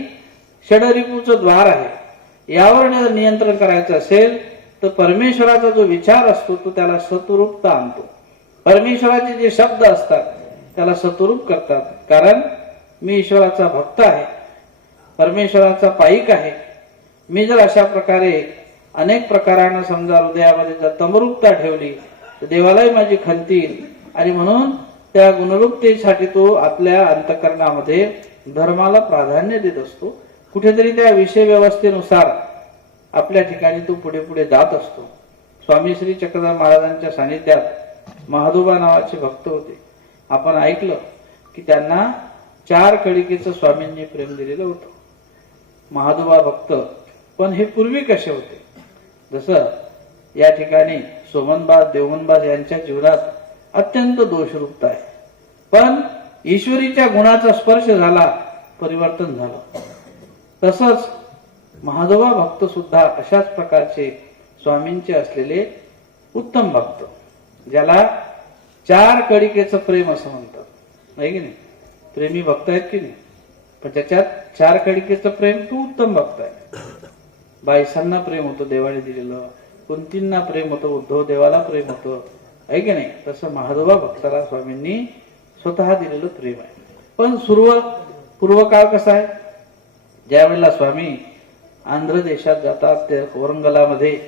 षडरिपूचं द्वार आहे यावर नियंत्रण करायचं असेल तर परमेश्वराचा जो विचार असतो तो त्याला सत्वरूपता आणतो. परमेश्वराचे जे शब्द असतात त्याला सत्वरूप करतात. कारण मी ईश्वराचा भक्त आहे, परमेश्वराचा पाईक आहे. मी जर अशा प्रकारे अनेक प्रकारांना समजा हृदयामध्ये जर तमरूपता ठेवली तर देवालाही माझी खंती येईल. आणि म्हणून त्या गुणरूपतेसाठी तो आपल्या अंतःकरणामध्ये धर्माला प्राधान्य देत असतो. कुठेतरी त्या विषय व्यवस्थेनुसार आपल्या ठिकाणी तो पुढे पुढे जात असतो. स्वामी श्री चक्रधर महाराजांच्या सानिध्यात महादोबा नावाचे भक्त होते. आपण ऐकलं की त्यांना 4 कडिकेचं स्वामींनी प्रेम दिलेलं होतं. महादोबा भक्त पण हे पूर्वी कसे होते? जसं या ठिकाणी सोमनबाज देवमनबाज यांच्या जीवनात अत्यंत दोषरूपता आहे, पण ईश्वरीच्या गुणाचा स्पर्श झाला, परिवर्तन झालं. तसंच महादोबा भक्त सुद्धा अशाच प्रकारचे स्वामींचे असलेले उत्तम भक्त, ज्याला 4 कडिकेचं प्रेम असं म्हणतात, नाही की नाही? प्रेमी भक्त आहेत की नाही, पण त्याच्यात 4 कडिकेचं प्रेम, तो उत्तम भक्त आहे. बाईसांना प्रेम होतं देवाने दिलेलं, कुंतींना प्रेम होतं, उद्धव देवाला प्रेम होतं, आहे की नाही? तसं महादोबा भक्ताला स्वामींनी स्वतः दिलेलं प्रेम आहे. पण पूर्वकाळ कसा आहे? ज्या वेळेला स्वामी आंध्र देशात जातात, ते वरंगलामध्ये,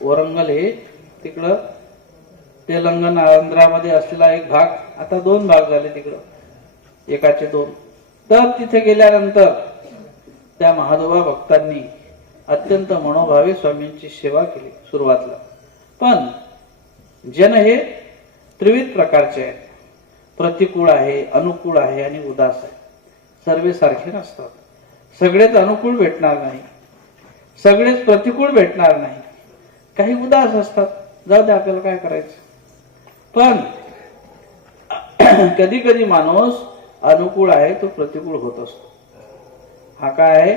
वरंगल हे तिकडं तेलंगणा आंध्रामध्ये असलेला एक भाग, आता 2 भाग झाले तिकडं, एकाचे 2. तर तिथे गेल्यानंतर त्या महादोबा भक्तांनी अत्यंत मनोभावे स्वामींची सेवा केली सुरुवातीला. पण जन हे त्रिविध प्रकारचे आहेत, प्रतिकूळ आहे, अनुकूल आहे आणि उदास आहे. सर्व सारखे नसतात. सगळेच अनुकूल भेटणार नाही, सगळेच प्रतिकूल भेटणार नाही, काही उदास असतात. जाऊ दे, आपल्याला काय करायचं. पण कधी कधी माणूस अनुकूल आहे तो प्रतिकूल होत असतो. हा काय आहे?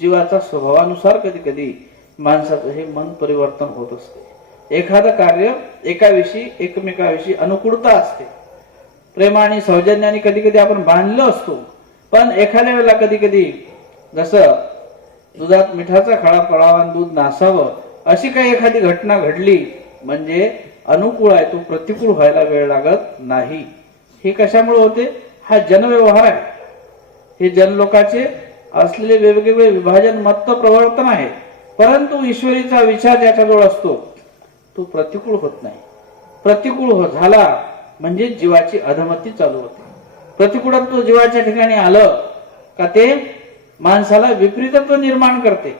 जीवाचा स्वभावानुसार कधी कधी माणसाचं हे मन परिवर्तन होत असते. एखादं कार्य एकाविषयी एकमेकाविषयी अनुकूलता असते. प्रेम आणि सौजन्याने कधी कधी आपण बांधलो असतो, पण एखाद्या वेळेला कधी कधी जसं दुधात मिठाचा खडा पडावा आणि दूध नासावं, अशी काही एखादी घटना घडली म्हणजे अनुकूल आहे तो प्रतिकूल व्हायला वेळ लागत नाही. हे कशामुळे होते? हा जनव्यवहार आहे. हे जनलोकाचे असलेले वेगवेगळे विभाजन मत प्रवर्तन आहे. परंतु ईश्वरीचा विचार ज्याच्याजवळ असतो तो प्रतिकूल होत नाही. प्रतिकूल झाला म्हणजे जीवाची अधमती चालू होते. प्रतिकूलत्व जीवाच्या ठिकाणी आलं का ते माणसाला विपरीतत्व निर्माण करते.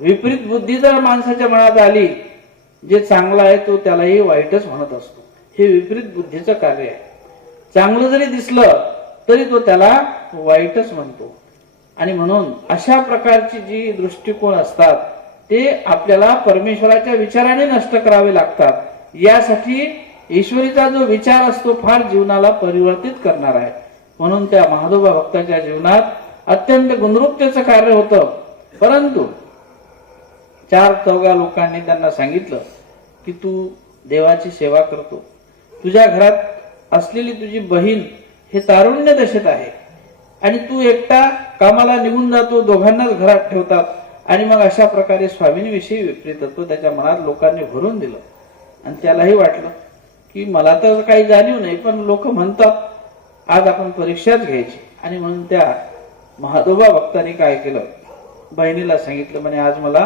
विपरीत बुद्धी जर माणसाच्या मनात आली, जे चांगलं आहे तो त्यालाही वाईटच म्हणत असतो. हे विपरीत बुद्धीचं कार्य आहे. चांगलं जरी दिसलं तरी तो त्याला वाईटच म्हणतो. आणि म्हणून अशा प्रकारची जी दृष्टिकोन असतात ते आपल्याला परमेश्वराच्या विचाराने नष्ट करावे लागतात. यासाठी ईश्वरीचा जो विचार असतो फार जीवनाला परिवर्तित करणार आहे. म्हणून त्या महादोबा भक्ताच्या जीवनात अत्यंत गुणवत्तेचं कार्य होतं. परंतु 4 लोकांनी त्यांना सांगितलं की तू देवाची सेवा करतो, तुझ्या घरात असलेली तुझी बहीण हे तारुण्य दशेत आहे आणि तू एकटा कामाला निघून जातो, दोघांनाच घरात ठेवतात. आणि मग अशा प्रकारे स्वामींविषयी विपरीतत्व त्याच्या मनात लोकांनी भरून दिलं. आणि त्यालाही वाटलं की मला तर काही जाणीव नाही, पण लोक म्हणतात आज आपण परीक्षाच घ्यायची. आणि म्हणून त्या महादोबा भक्तांनी काय केलं, बहिणीला सांगितलं, म्हणे आज मला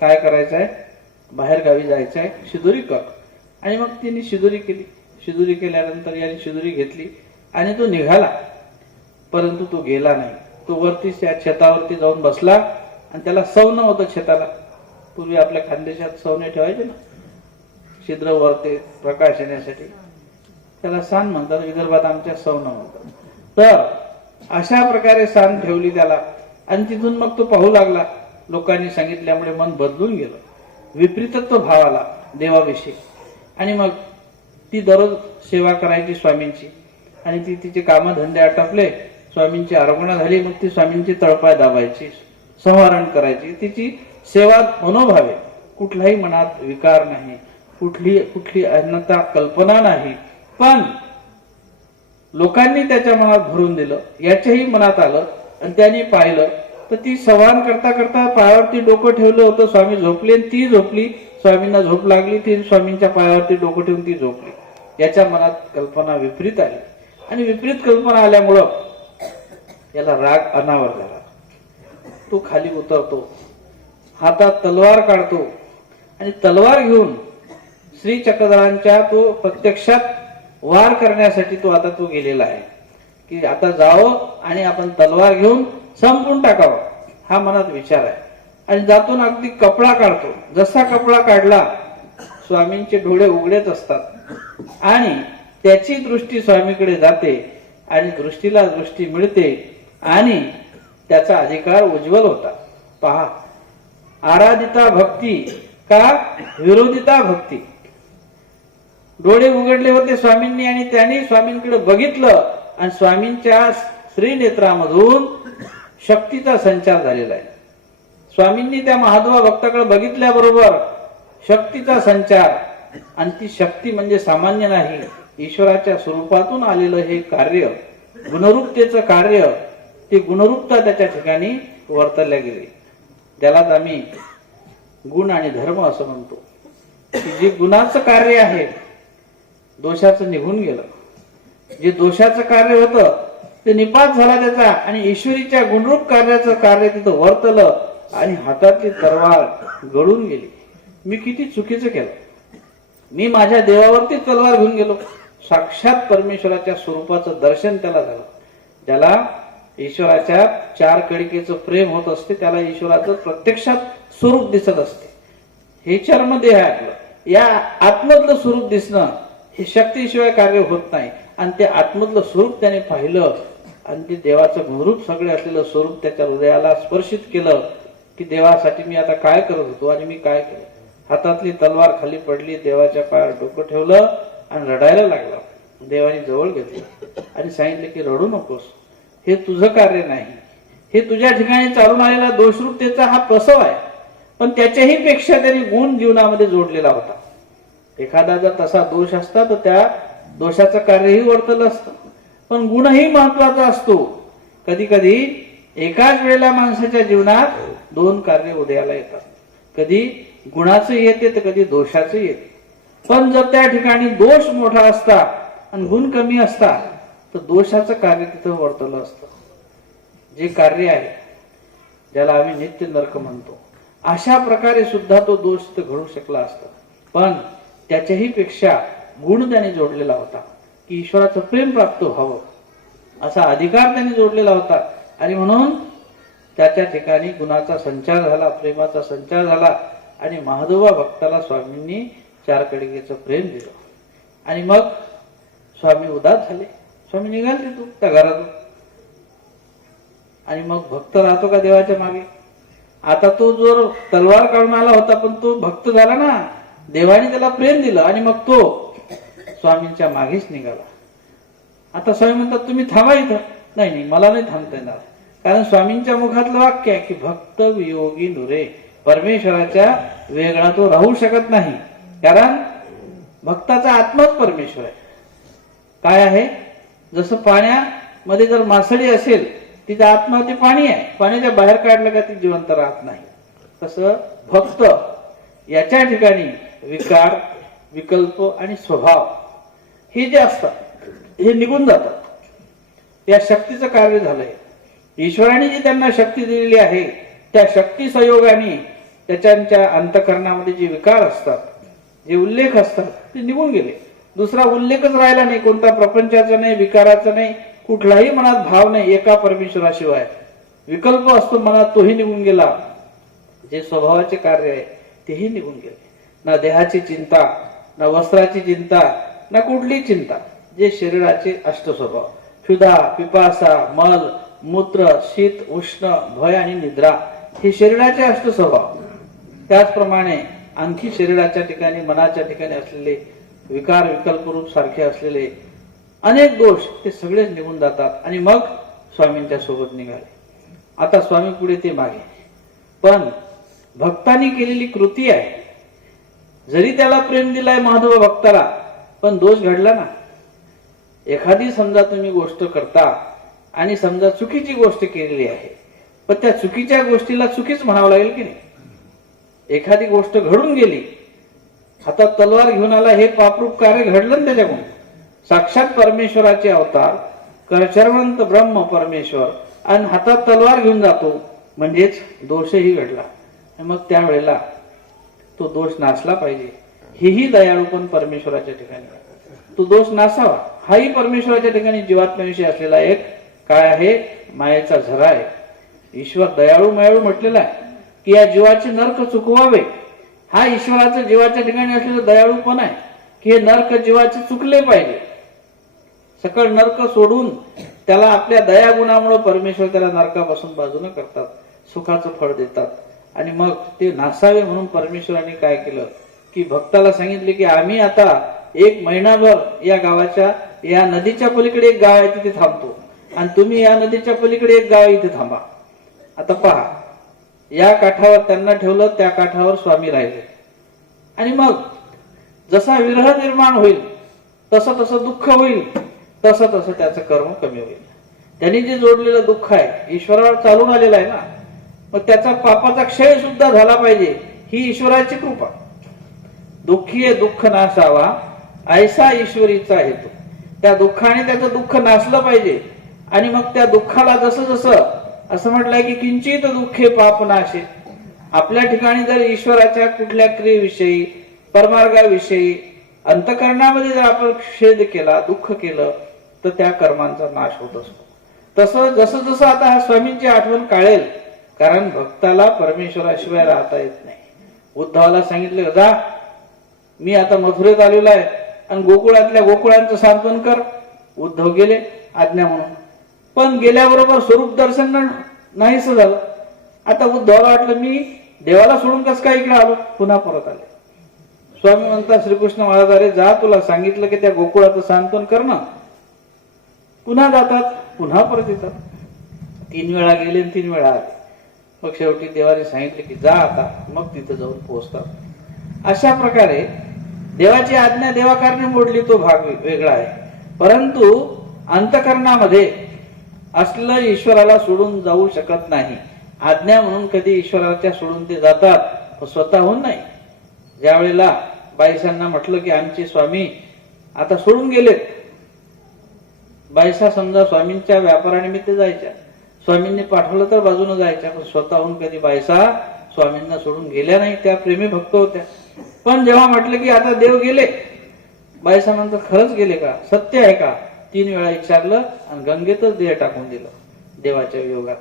काय करायचं आहे, बाहेर गावी जायचं आहे, शिदोरी कर. आणि मग तिने शिदोरी केली. शिदोरी केल्यानंतर याने शिदोरी घेतली आणि तो निघाला. परंतु तो गेला नाही. तो वरती छतावरती जाऊन बसला आणि त्याला सवनं होतं छताला. पूर्वी आपल्या खानदेशात सवने ठेवायचे ना, छिद्र वरते प्रकाश येण्यासाठी, त्याला सान म्हणतात. विदर्भात आमच्या सवनं म्हणतात. तर अशा प्रकारे सान ठेवली त्याला आणि तिथून मग तो पाहू लागला. लोकांनी सांगितल्यामुळे मन बदलून गेलं. विपरीतत्व भाव आला देवाविषयी. आणि मग ती दररोज सेवा करायची स्वामींची. आणि ती तिचे कामधंदे आटपले, स्वामींची आराधना झाली, मग ती स्वामींची तळपाय दाबायची, संवारण करायची. तिची सेवा मनोभावे, कुठलाही मनात विकार नाही, कुठली अन्यथा कल्पना नाही. पण लोकांनी त्याच्या मनात भरून दिलं, याच्याही मनात आलं आणि त्यांनी पाहिलं तर ती संवाहन करता करता पायावरती डोकं ठेवलं होतं. स्वामी झोपले आणि ती झोपली. स्वामींना झोप लागली, ती स्वामींच्या पायावरती डोकं ठेवून ती झोपली. याच्या मनात कल्पना विपरीत आली आणि विपरीत कल्पना आल्यामुळं याला राग अनावर झाला. तो खाली उतरतो, हातात तलवार काढतो आणि तलवार घेऊन श्री चक्रधरांच्या तो प्रत्यक्षात वार करण्यासाठी तो गेलेला आहे की आता जावं आणि आपण तलवार घेऊन संपून टाकावं, हा मनात विचार आहे. आणि जातो ना, अगदी कपडा काढतो. जसा कपडा काढला स्वामींचे डोळे उघडेच असतात आणि त्याची दृष्टी स्वामीकडे जाते आणि दृष्टीला दृष्टी मिळते आणि त्याचा अधिकार उज्ज्वल होता. पहा, आराधिता भक्ती का विरोधिता भक्ती. डोळे उघडले होते स्वामींनी आणि त्यांनी स्वामींकडे बघितलं आणि स्वामींच्या श्रीनेत्रामधून शक्तीचा संचार झालेला आहे. स्वामींनी त्या महादुवा भक्ताकडे बघितल्याबरोबर शक्तीचा संचार, आणि ती शक्ती म्हणजे सामान्य नाही, ईश्वराच्या स्वरूपातून आलेलं हे कार्य, गुणरूपतेचं कार्य, ती गुणरूपता त्याच्या ठिकाणी वर्तवल्या गेली. त्यालाच आम्ही गुण आणि धर्म असं म्हणतो. की जे गुणाचं कार्य आहे दोषाचं निघून गेलं, जे दोषाचं कार्य होतं ते निपात झाला त्याचा, आणि ईश्वरीच्या गुणरूप कार्याचं कार्य तिथं वर्तलं आणि हातातली तलवार गळून गेली. मी किती चुकीचं केलं, मी माझ्या देवावरती तलवार घेऊन गेलो. साक्षात परमेश्वराच्या स्वरूपाचं दर्शन त्याला झालं. ज्याला ईश्वराच्या चार कडिकेचं प्रेम होत असते त्याला ईश्वराचं प्रत्यक्षात स्वरूप दिसत असते. हे चर्मदेह आहे आपलं, या आत्मधलं स्वरूप दिसणं हे शक्तीशिवाय कार्य होत नाही. आणि ते आत्मधलं स्वरूप त्याने पाहिलं आणि ते देवाचं गुणरूप सगळे असलेलं स्वरूप त्याच्या हृदयाला स्पर्शित केलं की देवासाठी मी आता काय करत होतो आणि मी काय केलं. हातातली तलवार खाली पडली, देवाच्या पायावर डोकं ठेवलं आणि रडायला लागला. देवाने जवळ घेतलं आणि सांगितलं की रडू नकोस, हे तुझं कार्य नाही, हे तुझ्या ठिकाणी चालून आलेला दोषरूपतेचा हा प्रसव आहे. पण त्याच्याही पेक्षा त्यांनी गुण जीवनामध्ये जोडलेला होता. एखादा जर तसा दोष असता तर त्या दोषाचं कार्यही वर्तलं असतं. पण गुणही महत्वाचा असतो. कधी कधी एकाच वेळेला माणसाच्या जीवनात दोन कार्य उदयाला येतात. कधी गुणाचं येते तर कधी दोषाचं येते. पण जर त्या ठिकाणी दोष मोठा असता आणि गुण कमी असता तर दोषाचं कार्य तिथं वर्तवलं असतं. जे कार्य आहे ज्याला आम्ही नित्य नरक म्हणतो, अशा प्रकारे सुद्धा तो दोष तिथं घडू शकला असता. पण त्याच्याही पेक्षा गुण त्याने जोडलेला होता की ईश्वराचं प्रेम प्राप्त व्हावं असा अधिकार त्याने जोडलेला होता. आणि म्हणून त्याच्या ठिकाणी गुणाचा संचार झाला, प्रेमाचा संचार झाला आणि महादोबा भक्ताला स्वामींनी चार कडिकेचं प्रेम दिलं. आणि मग स्वामी उदास झाले. स्वामी निघाले तिथून त्या घरातून. आणि मग भक्त राहतो का देवाच्या मागे. आता तो जो तलवार काढून आला होता पण तो भक्त झाला ना, देवाने त्याला प्रेम दिलं आणि मग तो स्वामींच्या मागेच निघाला. आता स्वामी म्हणतात तुम्ही थांबा इथं. नाही नाही, मला नाही थांबता येणार. कारण स्वामींच्या मुखातलं वाक्य आहे की भक्त वियोगी नुरे, परमेश्वराच्या वेगळा तो राहू शकत नाही. कारण भक्ताचा आत्माच परमेश्वर आहे. काय आहे, जसं पाण्यामध्ये जर मासळी असेल तिचा आत्मा ते पाणी आहे, पाण्याच्या बाहेर काढलं का ती जिवंत राहत नाही. तसं भक्त याच्या ठिकाणी विकार, विकल्प आणि स्वभाव हे जे असतात हे निघून जातात. या शक्तीचं कार्य झालंय. ईश्वराने जी त्यांना शक्ती दिलेली आहे त्या शक्ती संयोगाने त्याच्या अंतःकरणामध्ये जे विकार असतात, जे उल्लेख असतात ते निघून गेले. दुसरा उल्लेखच राहिला नाही, कोणता प्रपंचाचा नाही, विकाराचा नाही, कुठलाही मनात भाव नाही एका परमेश्वराशिवाय. विकल्प असतो मनात, तोही निघून गेला. जे स्वभावाचे कार्य आहे तेही निघून गेले. ना देहाची चिंता, ना वस्त्राची चिंता, ना कुठली चिंता. जे शरीराचे अष्टस्वभाव, क्षुधा, पिपासा, मल, मूत्र, शीत, उष्ण, भय आणि निद्रा हे शरीराचे अष्टस्वभाव. त्याचप्रमाणे आणखी शरीराच्या ठिकाणी, मनाच्या ठिकाणी असलेले विकार, विकल्प रूप सारखे असलेले अनेक दोष ते सगळेच निघून जातात. आणि मग स्वामींच्या सोबत निघाले. आता स्वामी पुढे ते मागे. पण भक्तांनी केलेली कृती आहे. जरी त्याला प्रेम दिलाय महादेव भक्ताला, पण दोष घडला ना. एखादी समजा तुम्ही गोष्ट करता आणि समजा चुकीची गोष्ट केलेली आहे, पण त्या चुकीच्या गोष्टीला चुकीच म्हणावं लागेल की नाही. एखादी गोष्ट घडून गेली, हातात तलवार घेऊन आला, हे पापरूप कार्य घडलं ना त्याच्याकडून. साक्षात परमेश्वराचे अवतार, करचरवंत ब्रह्म परमेश्वर, आणि हातात तलवार घेऊन जातो म्हणजेच दोषही घडला. मग त्यावेळेला तो दोष नासला पाहिजे. हेही दयाळूपण परमेश्वराच्या ठिकाणी. तो दोष नासावा हाही परमेश्वराच्या ठिकाणी जीवात्म्याविषयी असलेला एक काय आहे, मायेचा झरा आहे. ईश्वर दयाळू मायाळू म्हटलेला आहे की या जीवाचे नरक चुकवावे हा ईश्वराचं जीवाच्या ठिकाणी असलेलं दयाळूपण आहे की हे नरक जीवाचे चुकले पाहिजे. सकळ नरक सोडून त्याला आपल्या दयागुणामुळे परमेश्वर त्याला नरकापासून बाजूने करतात, सुखाचं फळ देतात. आणि मग ते नासावे म्हणून परमेश्वराने काय केलं की भक्ताला सांगितले की आम्ही आता 1 महिनाभर या गावाच्या, या नदीच्या पलीकडे एक गाव आहे तिथे थांबतो आणि तुम्ही या नदीच्या पलीकडे एक गाव आहे इथे थांबा. आता पहा, या काठावर त्यांना ठेवलं, त्या काठावर स्वामी राहिले. आणि मग जसा विरह निर्माण होईल तसं तसं दुःख होईल, तसं तसं त्याचं कर्म कमी होईल. त्यांनी जे जोडलेलं दुःख आहे ईश्वरावर चालून आलेलं आहे ना, मग त्याचा पापाचा क्षय सुद्धा झाला पाहिजे, ही ईश्वराची कृपा. दुःखी दुःख नासावा ऐसा ईश्वरीचा हेतू. त्या दुःखाने त्याचं दुःख नासलं पाहिजे. आणि मग त्या दुःखाला जसं जसं असं म्हटलंय की किंचित दुःखे पाप नाशे. आपल्या ठिकाणी जर ईश्वराच्या कुठल्या क्रियेविषयी, परमार्गाविषयी अंतकरणामध्ये जर आपण खेद केला, दुःख केलं, तर त्या कर्मांचा नाश होत असतो. तसं जसं जसं आता हा स्वामींची आठवण काढेल, कारण भक्ताला परमेश्वराशिवाय राहता येत नाही. उद्धवाला सांगितलं, जा मी आता मथुरेत आलेलो आहे आणि गोकुळातल्या गोकुळांचं सांत्वन कर. उद्धव गेले आज्ञा म्हणून, पण गेल्याबरोबर स्वरूप दर्शन नाहीस झालं. आता उद्धवाला वाटलं मी देवाला सोडून कसं काय इकडे आलो, पुन्हा परत आले. स्वामी म्हणतात, श्रीकृष्ण महाराज अरे जा, तुला सांगितलं की त्या गोकुळाचं सांत्वन कर ना. पुन्हा जातात, पुन्हा परत येतात. 3 वेळा गेले आणि 3 वेळा आले. मग शेवटी देवाने सांगितलं की जा आता, मग तिथं जाऊन पोहोचतात. अशा प्रकारे देवाची आज्ञा देवाकारणे मोडली, तो भाग वेगळा आहे. परंतु अंतकरणामध्ये असलं ईश्वराला सोडून जाऊ शकत नाही. आज्ञा म्हणून कधी ईश्वराच्या सोडून ते जातात, पण स्वतःहून नाही. ज्या वेळेला बाईसांना म्हटलं की आमचे स्वामी आता सोडून गेलेत, बाईसा समजा स्वामींच्या व्यापारानिमित्त जायच्या, स्वामींनी पाठवलं तर बाजूने जायच्या, पण स्वतःहून कधी बाईसा स्वामींना सोडून गेल्या नाही. त्या प्रेमी भक्त होत्या. पण जेव्हा म्हटलं की आता देव गेले, बाईसा म्हणतात खरंच गेले का, सत्य आहे का? 3 वेळा विचारलं आणि गंगेतच देह टाकून दिलं देवाच्या वियोगात.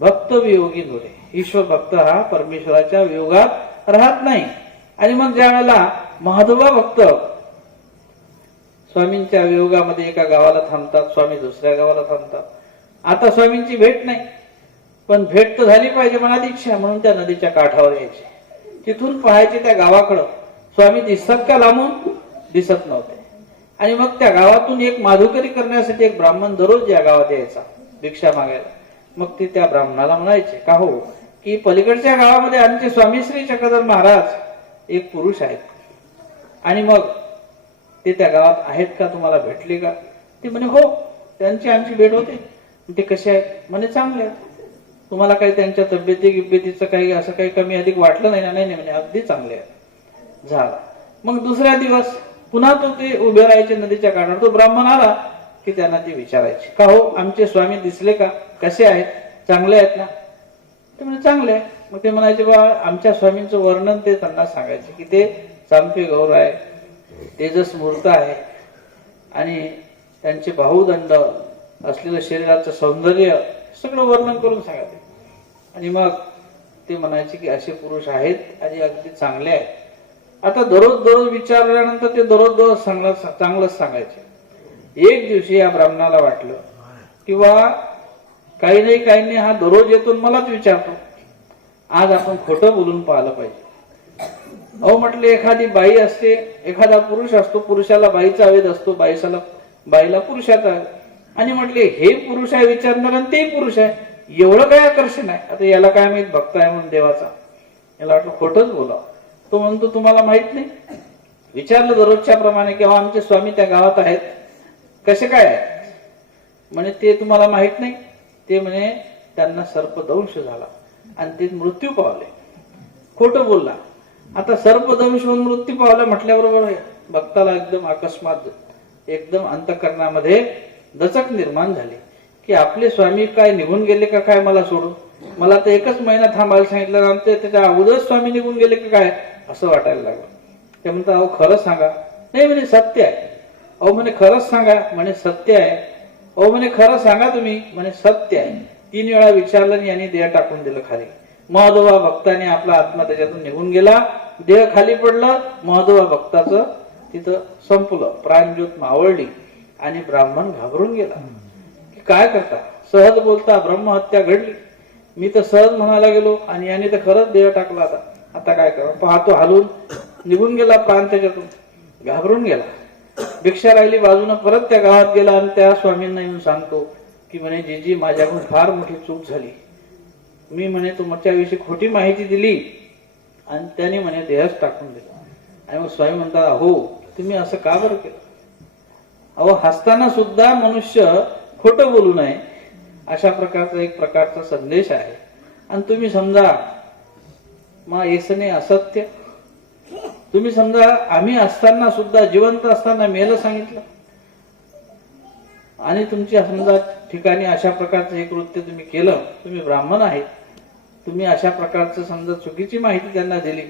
भक्त वियोगी नव्हे. ईश्वर भक्त हा परमेश्वराच्या वियोगात राहत नाही. आणि मग ज्या वेळेला महाधोबा भक्त स्वामींच्या वियोगामध्ये एका गावाला थांबतात, स्वामी दुसऱ्या गावाला थांबतात. आता स्वामींची भेट नाही, पण भेट तर झाली पाहिजे मनात इच्छा, म्हणून त्या नदीच्या काठावर यायचे. तिथून पाहायचे त्या गावाकडं स्वामी दिसतात का, लांबून दिसत नव्हते. आणि मग त्या गावातून एक माधुकरी करण्यासाठी एक ब्राह्मण दररोज या गावात यायचा भिक्षा मागायला. मग ते त्या ब्राह्मणाला म्हणायचे का हो की पलीकडच्या गावामध्ये आमचे स्वामी श्री चक्रधर महाराज एक पुरुष आहेत, आणि मग ते त्या गावात आहेत का, तुम्हाला भेटले का? ते म्हणे हो, त्यांची आमची भेट होते. ते कसे आहेत? म्हणे चांगले आहेत. तुम्हाला काही त्यांच्या तब्येतीचं काही असं काही कमी अधिक वाटलं नाही ना? नाही म्हणे अगदी चांगले आहेत. झाला. मग दुसऱ्या दिवस पुन्हा तो ते उभे राहायचे नदीच्या काठावर. तो ब्राह्मण आला की त्यांना ते विचारायचे का हो आमचे स्वामी दिसले का, कसे आहेत, चांगले आहेत ना? ते म्हणजे चांगले आहे. मग ते म्हणायचे बा आमच्या स्वामींचं वर्णन ते त्यांना सांगायचे की ते चांपे गौर आहे, तेजस मूर्त आहे, आणि त्यांचे बाहुदंड असलेलं शरीराचं सौंदर्य सगळं वर्णन करून सांगायचे. आणि मग ते म्हणायचे की असे पुरुष आहेत आणि अगदी चांगले आहेत. आता दररोज विचारल्यानंतर ते दररोज चांगलंच सांगायचे. एक दिवशी या ब्राह्मणाला वाटलं किंवा काही नाही हा दररोज येतो मलाच विचारतो, आज आपण खोटं बोलून पाहिलं पाहिजे. अहो म्हटले, एखादी बाई असते, एखादा पुरुष असतो, पुरुषाला बाईचा वेध असतो, बाईला पुरुषाचा. आणि म्हटले हे पुरुष आहे विचारणार आणि ते पुरुष आहे, एवढं काय आकर्षण आहे? आता याला काय माहित भक्त आहे म्हणून देवाचा, याला वाटलं खोटंच बोलावं. तो म्हणतो तुम्हाला माहित नाही? विचारलं दररोजच्या प्रमाणे की आमचे स्वामी त्या गावात आहेत, कसे काय आहेत? म्हणे ते तुम्हाला माहित नाही. ते म्हणे त्यांना सर्पदंश झाला आणि ते मृत्यू पावले. खोटं बोलला. आता सर्पदंश होऊन मृत्यू पावला म्हटल्याबरोबर भक्ताला एकदम अकस्मात एकदम अंतकरणामध्ये दचक निर्माण झाली की आपले स्वामी काय निघून गेले का काय मला सोडून? मला तर 1च महिना थांबायला सांगितलं, आमचे त्याच्या अगोदरच स्वामी निघून गेले का काय असं वाटायला लागलं. ते म्हणतात अहो खरंच सांगा. नाही म्हणे सत्य आहे. अहो म्हणे खरंच सांगा. म्हणे सत्य आहे. अहो म्हणे खरं सांगा तुम्ही. म्हणे सत्य आहे. 3 वेळा विचारलं आणि यांनी देह टाकून दिलं खाली. महाधोबा भक्ताने आपला आत्मा त्याच्यातून निघून गेला. देह खाली पडलं, महदोबा भक्ताचं तिथं संपलं, प्राणज्योत मावळली आणि ब्राह्मण घाबरून गेला. काय करता, सहज बोलता ब्रह्महत्या घडली. मी तर सहज म्हणायला गेलो आणि याने तर खरंच देह टाकला. आता काय करा, पाहतो हालून निघून गेला प्राण त्याच्यातून, घाबरून गेला. भिक्षा राहिली बाजूनं, परत त्या गावात गेला आणि त्या स्वामींना येऊन सांगतो की म्हणे जीजी माझ्याकडून फार मोठी चूक झाली. मी म्हणे तुमच्याविषयी खोटी माहिती दिली आणि त्याने म्हणे देहच टाकून दिला. आणि मग स्वामी म्हणतात, हो तुम्ही असं का बरं केलं? अहो हसताना सुद्धा मनुष्य खोटं बोलू नये, अशा प्रकारचा एक प्रकारचा संदेश आहे. आणि तुम्ही समजा मा येसने असत्य, तुम्ही समजा आम्ही असताना सुद्धा, जिवंत असताना मेलं सांगितलं आणि तुमची समजा ठिकाणी अशा प्रकारचं हे कृत्य तुम्ही केलं. तुम्ही ब्राह्मण आहेत, तुम्ही अशा प्रकारचं समजा चुकीची माहिती त्यांना दिली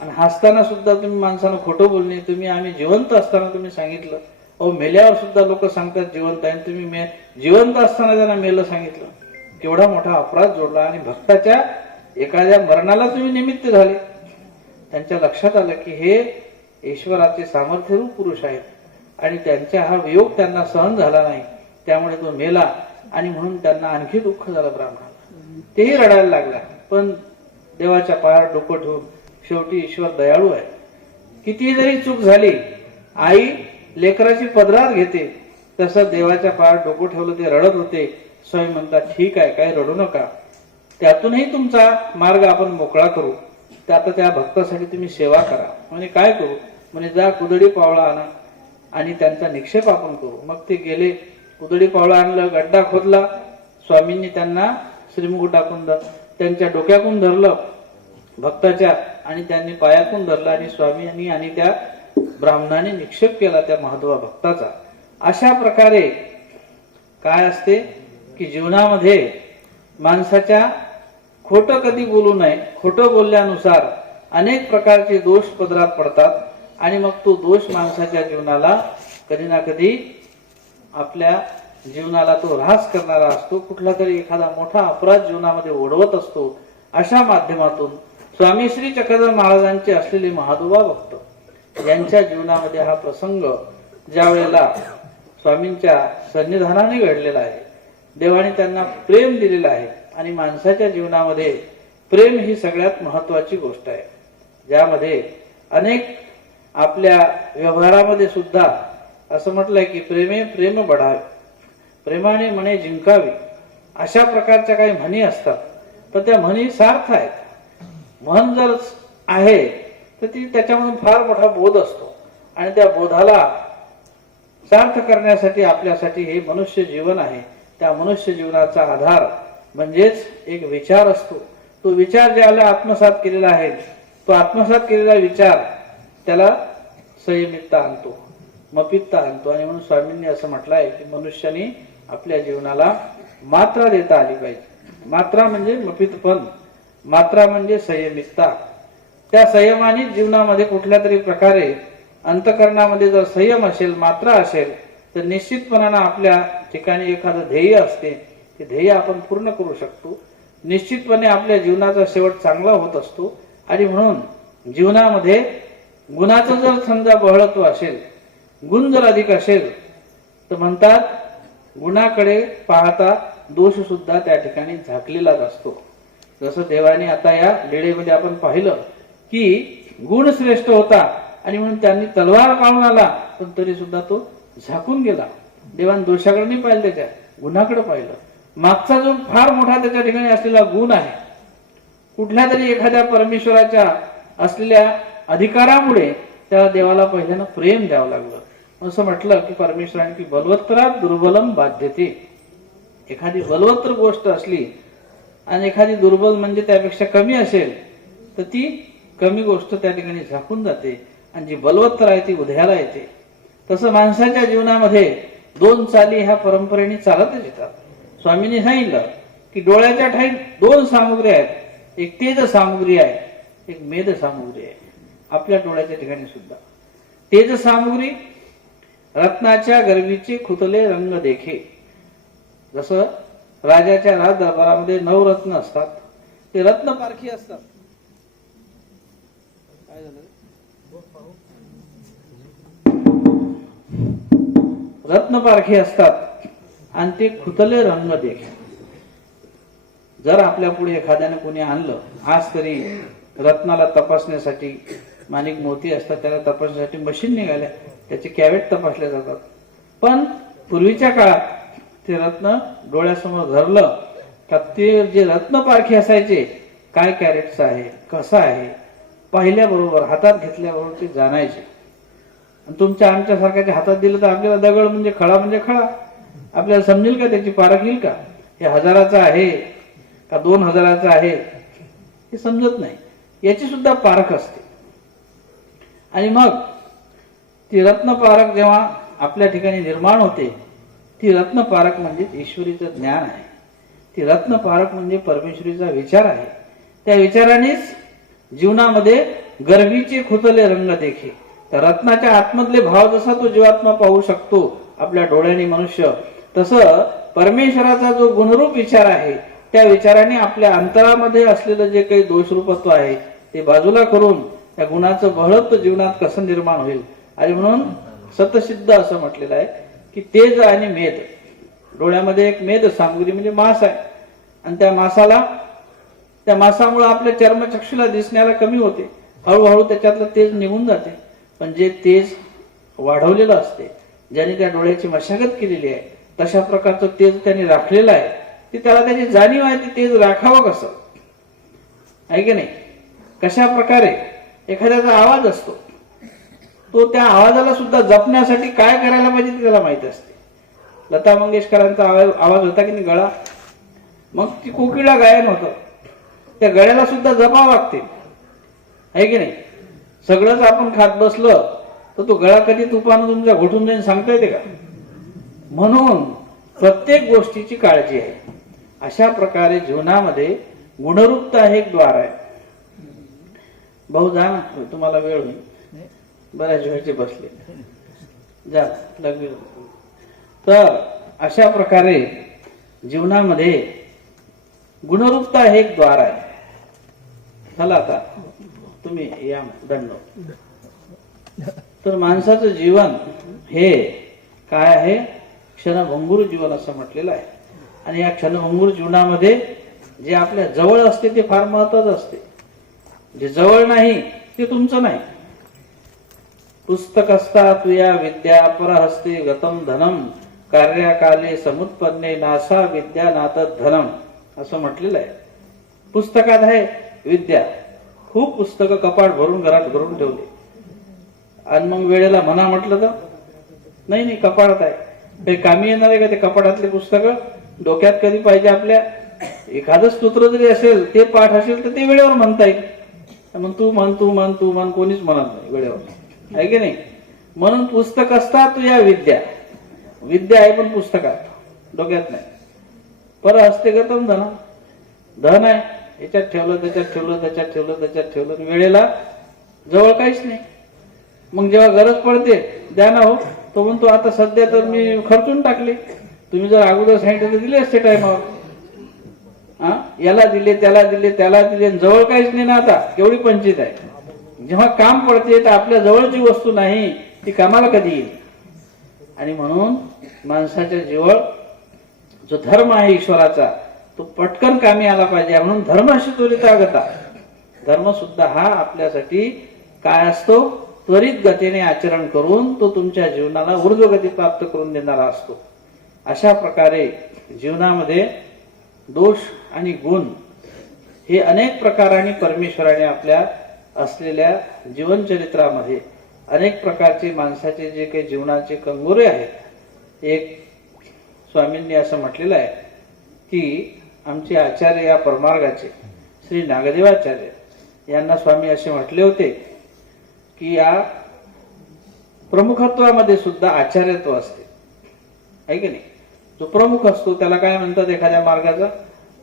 आणि हसताना सुद्धा तुम्ही माणसानं खोटं बोलणे. तुम्ही आम्ही जिवंत असताना तुम्ही सांगितलं. अहो मेल्यावर सुद्धा लोक सांगतात जिवंत आहे, तुम्ही जिवंत असताना त्यांना मेलं सांगितलं. केवढा मोठा अपराध जोडला. आणि भक्ताच्या एखाद्या मरणाला तुम्ही निमित्त झाले. त्यांच्या लक्षात आलं की हे ईश्वराचे सामर्थ्यरूप पुरुष आहेत आणि त्यांचा हा वियोग त्यांना सहन झाला नाही, त्यामुळे तो मेला. आणि म्हणून त्यांना आणखी दुःख झालं ब्राह्मणाला. तेही रडायला लागला. पण देवाच्या पायावर डोकं ठेवून शेवटी ईश्वर दयाळू आहे. किती जरी चूक झाली, आई लेकराची पदरात घेते, तसं देवाच्या पायावर डोकं ठेवलं. ते रडत होते. स्वामी म्हणतात ठीक आहे, काही रडू नका, त्यातूनही तुमचा मार्ग आपण मोकळा करू. आता त्या भक्तासाठी तुम्ही सेवा करा. म्हणजे काय करू? म्हणजे जा कुदळी पावळा आणा आणि त्यांचा निक्षेप आपण करू. मग ते गेले, कुदळी पावळा आणलं, गड्डा खोदला. स्वामींनी त्यांना श्रीमुख टाकून त्यांच्या डोक्याकून धरलं भक्ताच्या आणि त्यांनी पायाकून धरलं आणि स्वामींनी आणि त्या ब्राह्मणाने निक्षेप केला त्या महदोबा भक्ताचा. अशा प्रकारे काय असते की जीवनामध्ये माणसाच्या खोटं कधी बोलू नये. खोटं बोलल्यानुसार अनेक प्रकारचे दोष पदरात पडतात आणि मग तो दोष माणसाच्या जीवनाला कधी ना कधी आपल्या जीवनाला तो ऱ्हास करणारा असतो. कुठला तरी एखादा मोठा अपराध जीवनामध्ये ओढवत असतो. अशा माध्यमातून स्वामी श्री चक्रधर महाराजांचे असलेले महादोबा भक्त यांच्या जीवनामध्ये हा प्रसंग ज्या वेळेला स्वामींच्या सन्निधानाने घडलेला आहे, देवाने त्यांना प्रेम दिलेलं आहे. आणि माणसाच्या जीवनामध्ये प्रेम ही सगळ्यात महत्वाची गोष्ट आहे, ज्यामध्ये अनेक आपल्या व्यवहारामध्ये सुद्धा असं म्हटलंय की प्रेमे प्रेम बढावे, प्रेमाने म्हणे जिंकावे, अशा प्रकारच्या काही म्हणी असतात. तर त्या म्हणी सार्थ आहेत. म्हण जर आहे तर ती त्याच्यामधून फार मोठा बोध असतो आणि त्या बोधाला सार्थ करण्यासाठी आपल्यासाठी हे मनुष्य जीवन आहे. त्या मनुष्य जीवनाचा आधार म्हणजेच एक विचार असतो. तो विचार ज्याला आत्मसात केलेला आहे, तो आत्मसात केलेला विचार त्याला संयमितता आणतो, मपित्ता आणतो. आणि म्हणून स्वामींनी असं म्हटलंय की मनुष्याने आपल्या जीवनाला मात्रा देता आली पाहिजे. मात्रा म्हणजे मपितपण, मात्रा म्हणजे संयमितता. त्या संयमाने जीवनामध्ये कुठल्या तरी प्रकारे अंतकरणामध्ये जर संयम असेल, मात्रा असेल, तर निश्चितपणानं आपल्या ठिकाणी एखादं ध्येय असते, ते ध्येय आपण पूर्ण करू शकतो. निश्चितपणे आपल्या जीवनाचा शेवट चांगला होत असतो. आणि म्हणून जीवनामध्ये गुणाचं जर समजा बहळत्व असेल, गुण जर अधिक असेल, तर म्हणतात गुणाकडे पाहता दोष सुद्धा त्या ठिकाणी झाकलेलाच असतो. जसं देवाने आता या लेडेमध्ये आपण पाहिलं की गुण श्रेष्ठ होता आणि म्हणून त्यांनी तलवार काढून आला, पण तरी सुद्धा तो झाकून गेला. देवाने दोषाकडे नाही पाहिलं, त्याच्या गुणाकडे पाहिलं. मागचा जो फार मोठा त्याच्या ठिकाणी असलेला गुण आहे, कुठल्या तरी एखाद्या परमेश्वराच्या असलेल्या अधिकारामुळे त्या देवाला पहिल्यानं प्रेम द्यावं लागलं. असं म्हटलं की परमेश्वराने की बलवत्तरात दुर्बलम बाध्यते. एखादी बलवत्तर गोष्ट असली आणि एखादी दुर्बल म्हणजे त्यापेक्षा कमी असेल, तर ती कमी गोष्ट त्या ठिकाणी झाकून जाते आणि जी बलवत्तर आहे ती उदयाला येते. तसं माणसाच्या जीवनामध्ये दोन चाली ह्या परंपरेने चालतच येतात. स्वामींनी सांगितलं की डोळ्याच्या ठाई दोन सामुग्री आहेत, एक तेज सामुग्री आहे, एक मेद सामुग्री आहे. आपल्या डोळ्याच्या ठिकाणी सुद्धा तेज सामुग्री रत्नाच्या गर्वीचे खुतले रंग देखे. जसं राजाच्या राज दरबारामध्ये नवरत्न असतात, ते रत्न पारखी असतात. रत्नपारखी असतात आणि ते खुतले रंग देख. जर आपल्या पुढे एखाद्याने कोणी आणलं, आज तरी रत्नाला तपासण्यासाठी माणिक मोती असतात, त्याला तपासण्यासाठी मशीन निघाल्या, त्याचे कॅवेट तपासले जातात. पण पूर्वीच्या काळात ते रत्न डोळ्यासमोर धरलं का ते जे रत्नपारखी असायचे, काय कॅरेटचं आहे, कसं आहे, पाहिल्याबरोबर हातात घेतल्याबरोबर ते जाणायचे. तुमच्या आमच्यासारख्याच्या हातात दिलं तर आपल्याला दगड म्हणजे खळा म्हणजे खळा, आपल्याला समजेल का, त्याची पारख येईल का, हे 1000चा आहे का 2000चा आहे, हे समजत नाही. याची सुद्धा पारख असते. आणि मग ती रत्नपारख जेव्हा आपल्या ठिकाणी निर्माण होते, ती रत्नपारख म्हणजे ईश्वरीचं ज्ञान आहे. ती रत्नपारख म्हणजे परमेश्वरीचा विचार आहे. त्या विचारानेच जीवनामध्ये गर्वीचे खुतले रंग देखे. तर रत्नाच्या आतमधले भाव जसा तो जीवात्मा पाहू शकतो आपल्या डोळ्याने मनुष्य, तसं परमेश्वराचा जो गुणरूप विचार आहे, त्या विचाराने आपल्या अंतरामध्ये असलेलं जे काही दोषरूपत्व आहे ते बाजूला करून त्या गुणाचं बहळत्व जीवनात कसं निर्माण होईल. आणि म्हणून सतसिद्ध असं म्हटलेलं आहे की तेज आणि मेद, डोळ्यामध्ये एक मेद सामग्री म्हणजे मांस आहे, आणि त्या मांसामुळे आपल्या चर्मचक्षुला दिसण्याला कमी होते, हळूहळू त्याच्यातलं तेज निघून जाते. पण जे तेज वाढवलेलं असते, ज्याने त्या डोळ्याची मशागत केलेली आहे, तशा प्रकारचं तेज त्याने राखलेलं आहे, ती त्याला त्याची जाणीव आहे, ते तेज राखावं कसं आहे की नाही. कशा प्रकारे एखाद्याचा आवाज असतो, तो त्या आवाजाला सुद्धा जपण्यासाठी काय करायला पाहिजे ते त्याला माहिती असते. लता मंगेशकरांचा आवाज होता की नाही, गळा, मग ती कोकिळा गायन होतं, त्या गळ्याला सुद्धा जपावं लागते आहे की नाही. सगळंच आपण खात बसलं तर तो गळा कधी तुपानं तुमच्या घोटून जाईन सांगता येते का. म्हणून प्रत्येक गोष्टीची काळजी आहे. अशा प्रकारे जीवनामध्ये गुणरूपता हे एक द्वार आहे. भाऊ जा ना, तुम्हाला वेळ होईल, बऱ्याच वेळचे बसले, जा लागले. तर अशा प्रकारे जीवनामध्ये गुणरूपता हे एक द्वार आहे. चला आता तुम्ही या दंड. तर माणसाचं जीवन हे काय आहे, क्षणभंगुर जीवन असं म्हटलेलं आहे. आणि या क्षणभंगुर जीवनामध्ये जे आपल्या जवळ असते ते फार महत्वाचं असते, जे जवळ नाही ते तुमचं नाही. पुस्तक असता तुया विद्या परहस्ते गतम धनम कार्याकाले समुत्पन्ने नासा विद्या नातद धनम असं म्हटलेलं आहे. पुस्तकात आहे विद्या, खूप पुस्तकं कपाट भरून घरात भरून ठेवले, आणि मग वेळेला म्हणा म्हटलं तर नाही कपाटात आहे, काही कामी येणार आहे का ते कपाटातले पुस्तकं. डोक्यात कधी पाहिजे आपल्या एखादं स्तोत्र जरी असेल, ते पाठ असेल तर ते वेळेवर म्हणता येईल. मग तू म्हण कोणीच म्हणत नाही वेळेवर, आहे की नाही. म्हणून पुस्तक असतात तू या विद्या आहे, पण पुस्तकात डोक्यात नाही. पर हस्तेगतम धन आहे, याच्यात ठेवलं त्याच्यात ठेवलं वेळेला जवळ काहीच नाही. मग जेव्हा गरज पडते द्या ना हो, तो म्हणतो आता सध्या तर मी खर्चून टाकले, तुम्ही जर अगोदर सांगितलं दिले असते टायमावर. याला दिले त्याला दिले, जवळ काहीच नाही ना. आता केवढी पंचायत आहे. जेव्हा काम पडते तर आपल्या जवळची वस्तू नाही, ती कामाला कधी येईल. आणि म्हणून माणसाच्या जवळ जो धर्म आहे ईश्वराचा, तो पटकन कामी आला पाहिजे. म्हणून धर्मशी त्वरिता गता, धर्म सुद्धा हा आपल्यासाठी काय असतो, त्वरित गतीने आचरण करून तो तुमच्या जीवनाला ऊर्ध्वगती प्राप्त करून देणारा असतो. अशा प्रकारे जीवनामध्ये दोष आणि गुण हे अनेक प्रकाराने परमेश्वराने आपल्या असलेल्या जीवनचरित्रामध्ये अनेक प्रकारचे माणसाचे जे काही जीवनाचे कंगोरे आहेत. एक स्वामींनी असं म्हटलेलं आहे की आमचे आचार्य या परमार्गाचे श्री नागदेवाचार्य यांना स्वामी असे म्हटले होते की या प्रमुखत्वामध्ये सुद्धा आचार्यत्व असते, आहे की नाही. जो प्रमुख असतो त्याला काय म्हणतात एखाद्या मार्गाचा,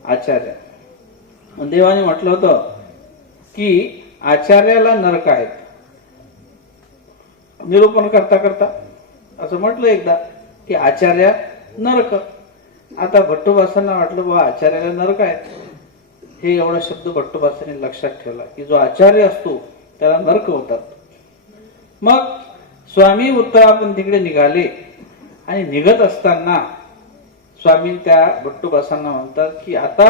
आचार्य. देवाने म्हटलं होतं की आचार्याला नरक आहेत. निरूपण करता करता असं म्हटलं एकदा की आचार्य नरक. आता भट्टोबासांना वाटलं बाबा आचार्याला नरक आहेत. हे एवढा शब्द भट्टोबासांनी लक्षात ठेवला की जो आचार्य असतो त्याला नरक होतात. मग स्वामी उत्तरापंथीकडे निघाले आणि निघत असताना स्वामी त्या भट्टोबासांना म्हणतात की आता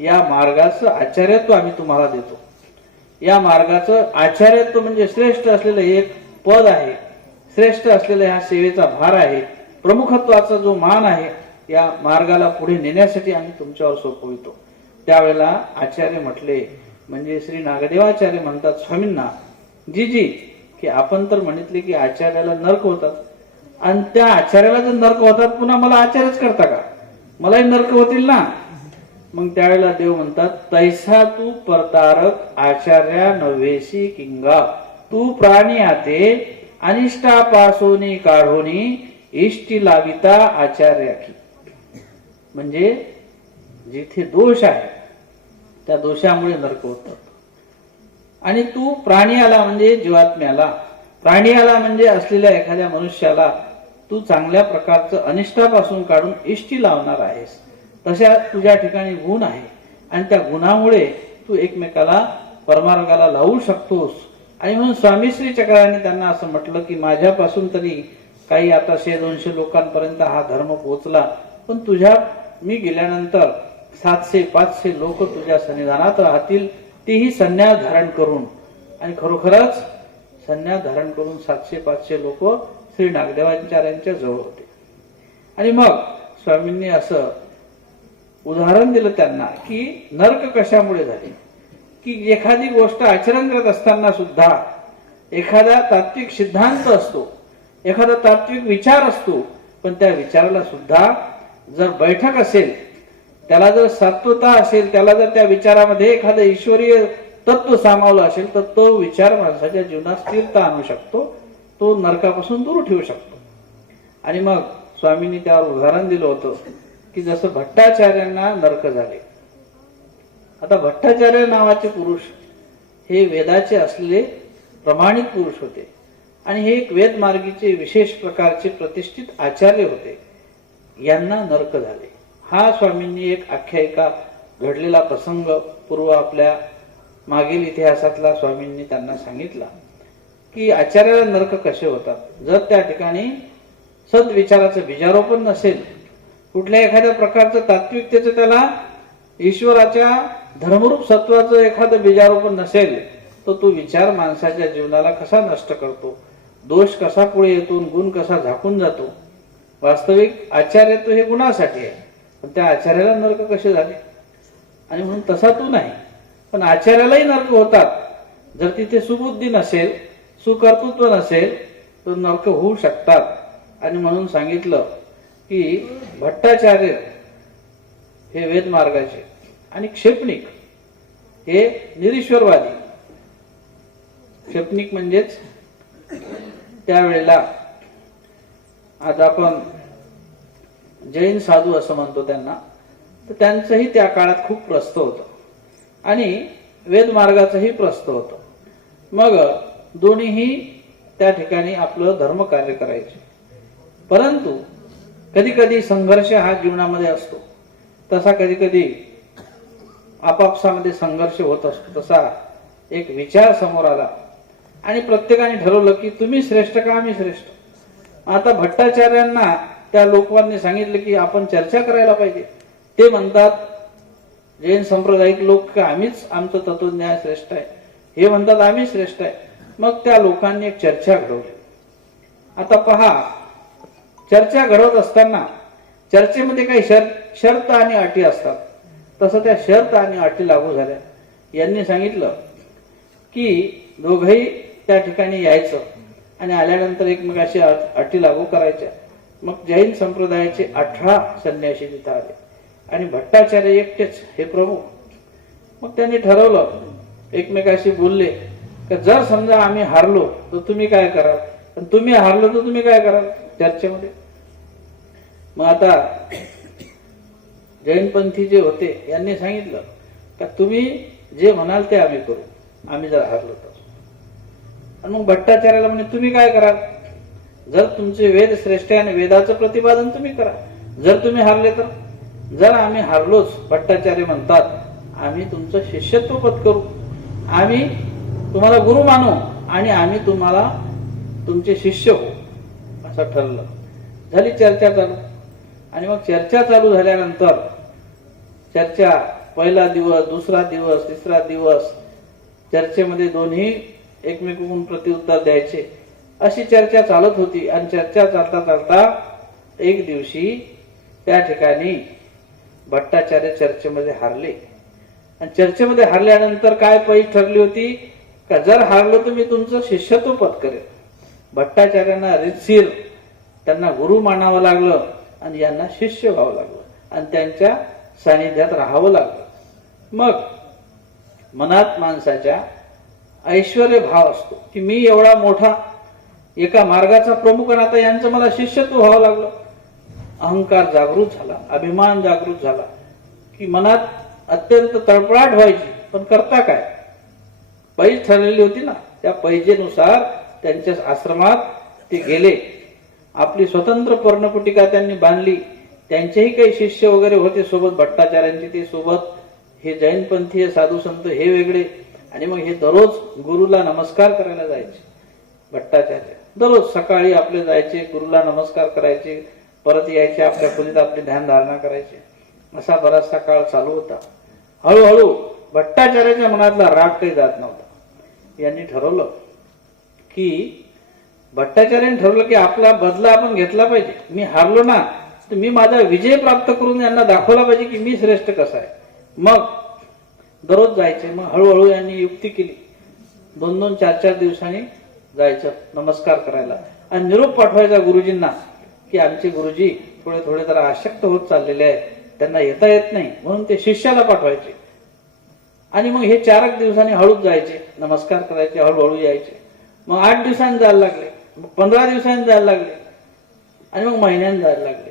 या मार्गाचं आचार्यत्व आम्ही तुम्हाला देतो. या मार्गाचं आचार्यत्व म्हणजे श्रेष्ठ असलेलं एक पद आहे, श्रेष्ठ असलेला ह्या सेवेचा भार आहे, प्रमुखत्वाचा जो मान आहे, या मार्गाला पुढे नेण्यासाठी आम्ही तुमच्यावर सोपवितो. त्यावेळेला आचार्य म्हटले, म्हणजे श्री नागदेवाचार्य म्हणतात स्वामींना, जी की आपण तर म्हणितले की आचार्याला नरक होतात, आणि त्या आचार्याला जर नरक होतात पुन्हा मला आचार्यच करता का? मलाही नरक होतील ना. मग त्यावेळेला देव म्हणतात, तैसा तू परतारक आचार्या नव्हेसी किंगा, तू प्राणी आते अनिष्टापासोनी काढोनी इष्टी लाविता आचार्या की. म्हणजे जिथे दोष आहे त्या दोषामुळे नरक होतात. आणि तू प्राणी आला म्हणजे जीवात्म्याला, प्राणी आला म्हणजे असलेल्या एखाद्या मनुष्याला तू चांगल्या प्रकारचं अनिष्टापासून काढून इष्टी लावणार आहेस. तशा तुझ्या ठिकाणी गुण आहे आणि त्या गुणामुळे तू एकमेकाला परमार्गाला लावू शकतोस. आणि म्हणून स्वामी श्री चक्राने त्यांना असं म्हटलं की माझ्यापासून तरी काही आता 100-200 लोकांपर्यंत हा धर्म पोहोचला, पण तुझ्या मी गेल्यानंतर 700-500 लोक तुझ्या सन्निधानात राहतील, तीही संन्यास धारण करून. आणि खरोखरच संन्यास धारण करून 700-500 लोक श्री नागदेवाचार्यांच्या जवळ होते. आणि मग स्वामींनी असं उदाहरण दिलं त्यांना की नरक कशामुळे झाले, की एखादी गोष्ट आचरण करत असताना सुद्धा एखादा तात्विक सिद्धांत असतो, एखादा तात्विक विचार असतो, पण त्या विचाराला सुद्धा जर बैठक असेल, त्याला जर सात्वता असेल, त्याला जर त्या विचारामध्ये एखादं ईश्वरीय तत्व सामावलं असेल तर तो विचार माणसाच्या जीवनात स्थिरता आणू शकतो, तो नरकापासून दूर ठेवू शकतो. आणि मग स्वामींनी त्यावर उदाहरण दिलं होतं की जसं भट्टाचार्यांना नरक झाले. आता भट्टाचार्य नावाचे पुरुष हे वेदाचे असलेले प्रमाणित पुरुष होते आणि हे एक वेदमार्गीचे विशेष प्रकारचे प्रतिष्ठित आचार्य होते. यांना नरक झाले. हा स्वामींनी एक आख्यायिका घडलेला प्रसंग पूर्व आपल्या मागील इतिहासातला स्वामींनी त्यांना सांगितला की आचार्याला नरक कसे होतात. जर त्या ठिकाणी सद्विचाराचं बीजारोपण नसेल, कुठल्या एखाद्या प्रकारचं तात्विकतेचं त्याला ईश्वराच्या धर्मरूप सत्वाचं एखादं बीजारोपण नसेल, तर तो विचार माणसाच्या जीवनाला कसा नष्ट करतो, दोष कसा पुढे येतो, गुण कसा झाकून जातो. वास्तविक आचार्यत्व हे गुणासाठी आहे, पण त्या आचार्याला नरक कसे झाले. आणि म्हणून तसा तू नाही, पण आचार्यालाही नरक होतात. जर तिथे सुबुद्धी नसेल, सुकर्तृत्व नसेल, तर नरक होऊ शकतात. आणि म्हणून सांगितलं की भट्टाचार्य हे वेदमार्गाचे आणि क्षेपणिक हे निरीश्वरवादी. क्षेपणिक म्हणजेच त्यावेळेला आज आपण जैन साधू असं म्हणतो त्यांना, तर त्यांचंही त्या काळात खूप प्रस्थ होतं आणि वेदमार्गाचंही प्रस्थ होतं. मग दोन्हीही त्या ठिकाणी आपलं धर्म कार्य करायचे. परंतु कधी कधी संघर्ष हा जीवनामध्ये असतो. तसा कधी कधी आपापसामध्ये संघर्ष होत असतो. तसा एक विचार समोर आला आणि प्रत्येकाने ठरवलं की तुम्ही श्रेष्ठ का आम्ही श्रेष्ठ. आता भट्टाचार्यांना त्या लोकांनी सांगितलं की आपण चर्चा करायला पाहिजे. ते म्हणतात जैन सांप्रदायिक लोक का आम्हीच आमचं तत्वज्ञान श्रेष्ठ आहे, हे म्हणतात आम्ही श्रेष्ठ आहे. मग त्या लोकांनी एक चर्चा घडवली. आता पहा, चर्चा घडवत असताना चर्चेमध्ये काही शर्त आणि अटी असतात. तसं त्या शर्त आणि अटी लागू झाल्या. यांनी सांगितलं की दोघंही त्या ठिकाणी यायचं आणि आल्यानंतर एकमेकाशी अटी लागू करायच्या. मग जैन संप्रदायाचे 18 संन्यासी तिथं आले आणि भट्टाचार्य एकटेच हे प्रमुख. मग त्यांनी ठरवलं, एकमेकाशी बोलले की जर समजा आम्ही हारलो तर तुम्ही काय कराल, आणि तुम्ही हारलो तर तुम्ही काय कराल चर्चेमध्ये. मग आता जैनपंथी जे होते यांनी सांगितलं का तुम्ही जे म्हणाल ते आम्ही करू, आम्ही जर हारलो तर. आणि मग भट्टाचार्याला म्हणे तुम्ही काय कराल, जर तुमचे वेद श्रेष्ठ आहे आणि वेदाचं प्रतिपादन तुम्ही करा, जर तुम्ही हारले तर. जर आम्ही हारलोच, भट्टाचार्य म्हणतात आम्ही तुमचं शिष्यत्व पद करू, आम्ही तुम्हाला गुरु मानू आणि आम्ही तुम्हाला तुमचे शिष्य हो, असं ठरलं. झाली चर्चा चालू. आणि मग चर्चा चालू झाल्यानंतर चर्चा पहिला दिवस, दुसरा दिवस, तिसरा दिवस, चर्चेमध्ये दोन्ही एकमेकांकडून प्रत्युत्तर द्यायचे, अशी चर्चा चालत होती. आणि चर्चा चालता चालता एक दिवशी त्या ठिकाणी भट्टाचार्य चर्चेमध्ये हारले. आणि चर्चेमध्ये हारल्यानंतर काय पैज ठरली होती का जर हारलो तर मी तुमचं शिष्यत्व पत्करेल. भट्टाचार्यांना रितसीर त्यांना गुरु मानावं लागलं आणि यांना शिष्य व्हावं लागलं आणि त्यांच्या सानिध्यात राहावं लागलं. मग मनात माणसाच्या ऐश्वर्य भाव असतो की मी एवढा मोठा एका मार्गाचा प्रमुख आणि आता यांचं मला शिष्यत्व व्हावं लागलं. अहंकार जागृत झाला, अभिमान जागृत झाला की मनात अत्यंत तळपळाट व्हायची. पण करता काय, पैज ठरलेली होती ना, त्या पैजेनुसार त्यांच्या आश्रमात ते गेले. आपली स्वतंत्र पर्णकुटिका त्यांनी बांधली. त्यांचेही काही शिष्य वगैरे होते सोबत, भट्टाचार्यांचे ते सोबत. हे जैनपंथीय साधू संत हे वेगळे. आणि मग हे दररोज गुरुला नमस्कार करायला जायचे. भट्टाचार्य दररोज सकाळी आपले जायचे, गुरुला नमस्कार करायचे, परत यायचे, आपल्या खोलीत आपली ध्यानधारणा करायचे. असा बराचसा काळ चालू होता. हळूहळू भट्टाचार्याच्या मनातला राग काही जात नव्हता. यांनी ठरवलं की भट्टाचार्यांनी ठरवलं की आपला बदला आपण घेतला पाहिजे. मी हारलो ना तर मी माझा विजय प्राप्त करून यांना दाखवला पाहिजे की मी श्रेष्ठ कसा आहे. मग दररोज जायचे. मग हळूहळू यांनी युक्ती केली. 2-2, 4-4 दिवसांनी जायचं नमस्कार करायला आणि निरोप पाठवायचा गुरुजींना की आमचे गुरुजी थोडे थोडे जरा अशक्त होत चाललेले आहेत, त्यांना येता येत नाही, म्हणून ते शिष्याला पाठवायचे. आणि मग हे 4 दिवसांनी हळूच जायचे, नमस्कार करायचे, हळूहळू यायचे. मग 8 दिवसांनी जायला लागले, मग 15 दिवसांनी जायला लागले आणि मग महिन्याने जायला लागले.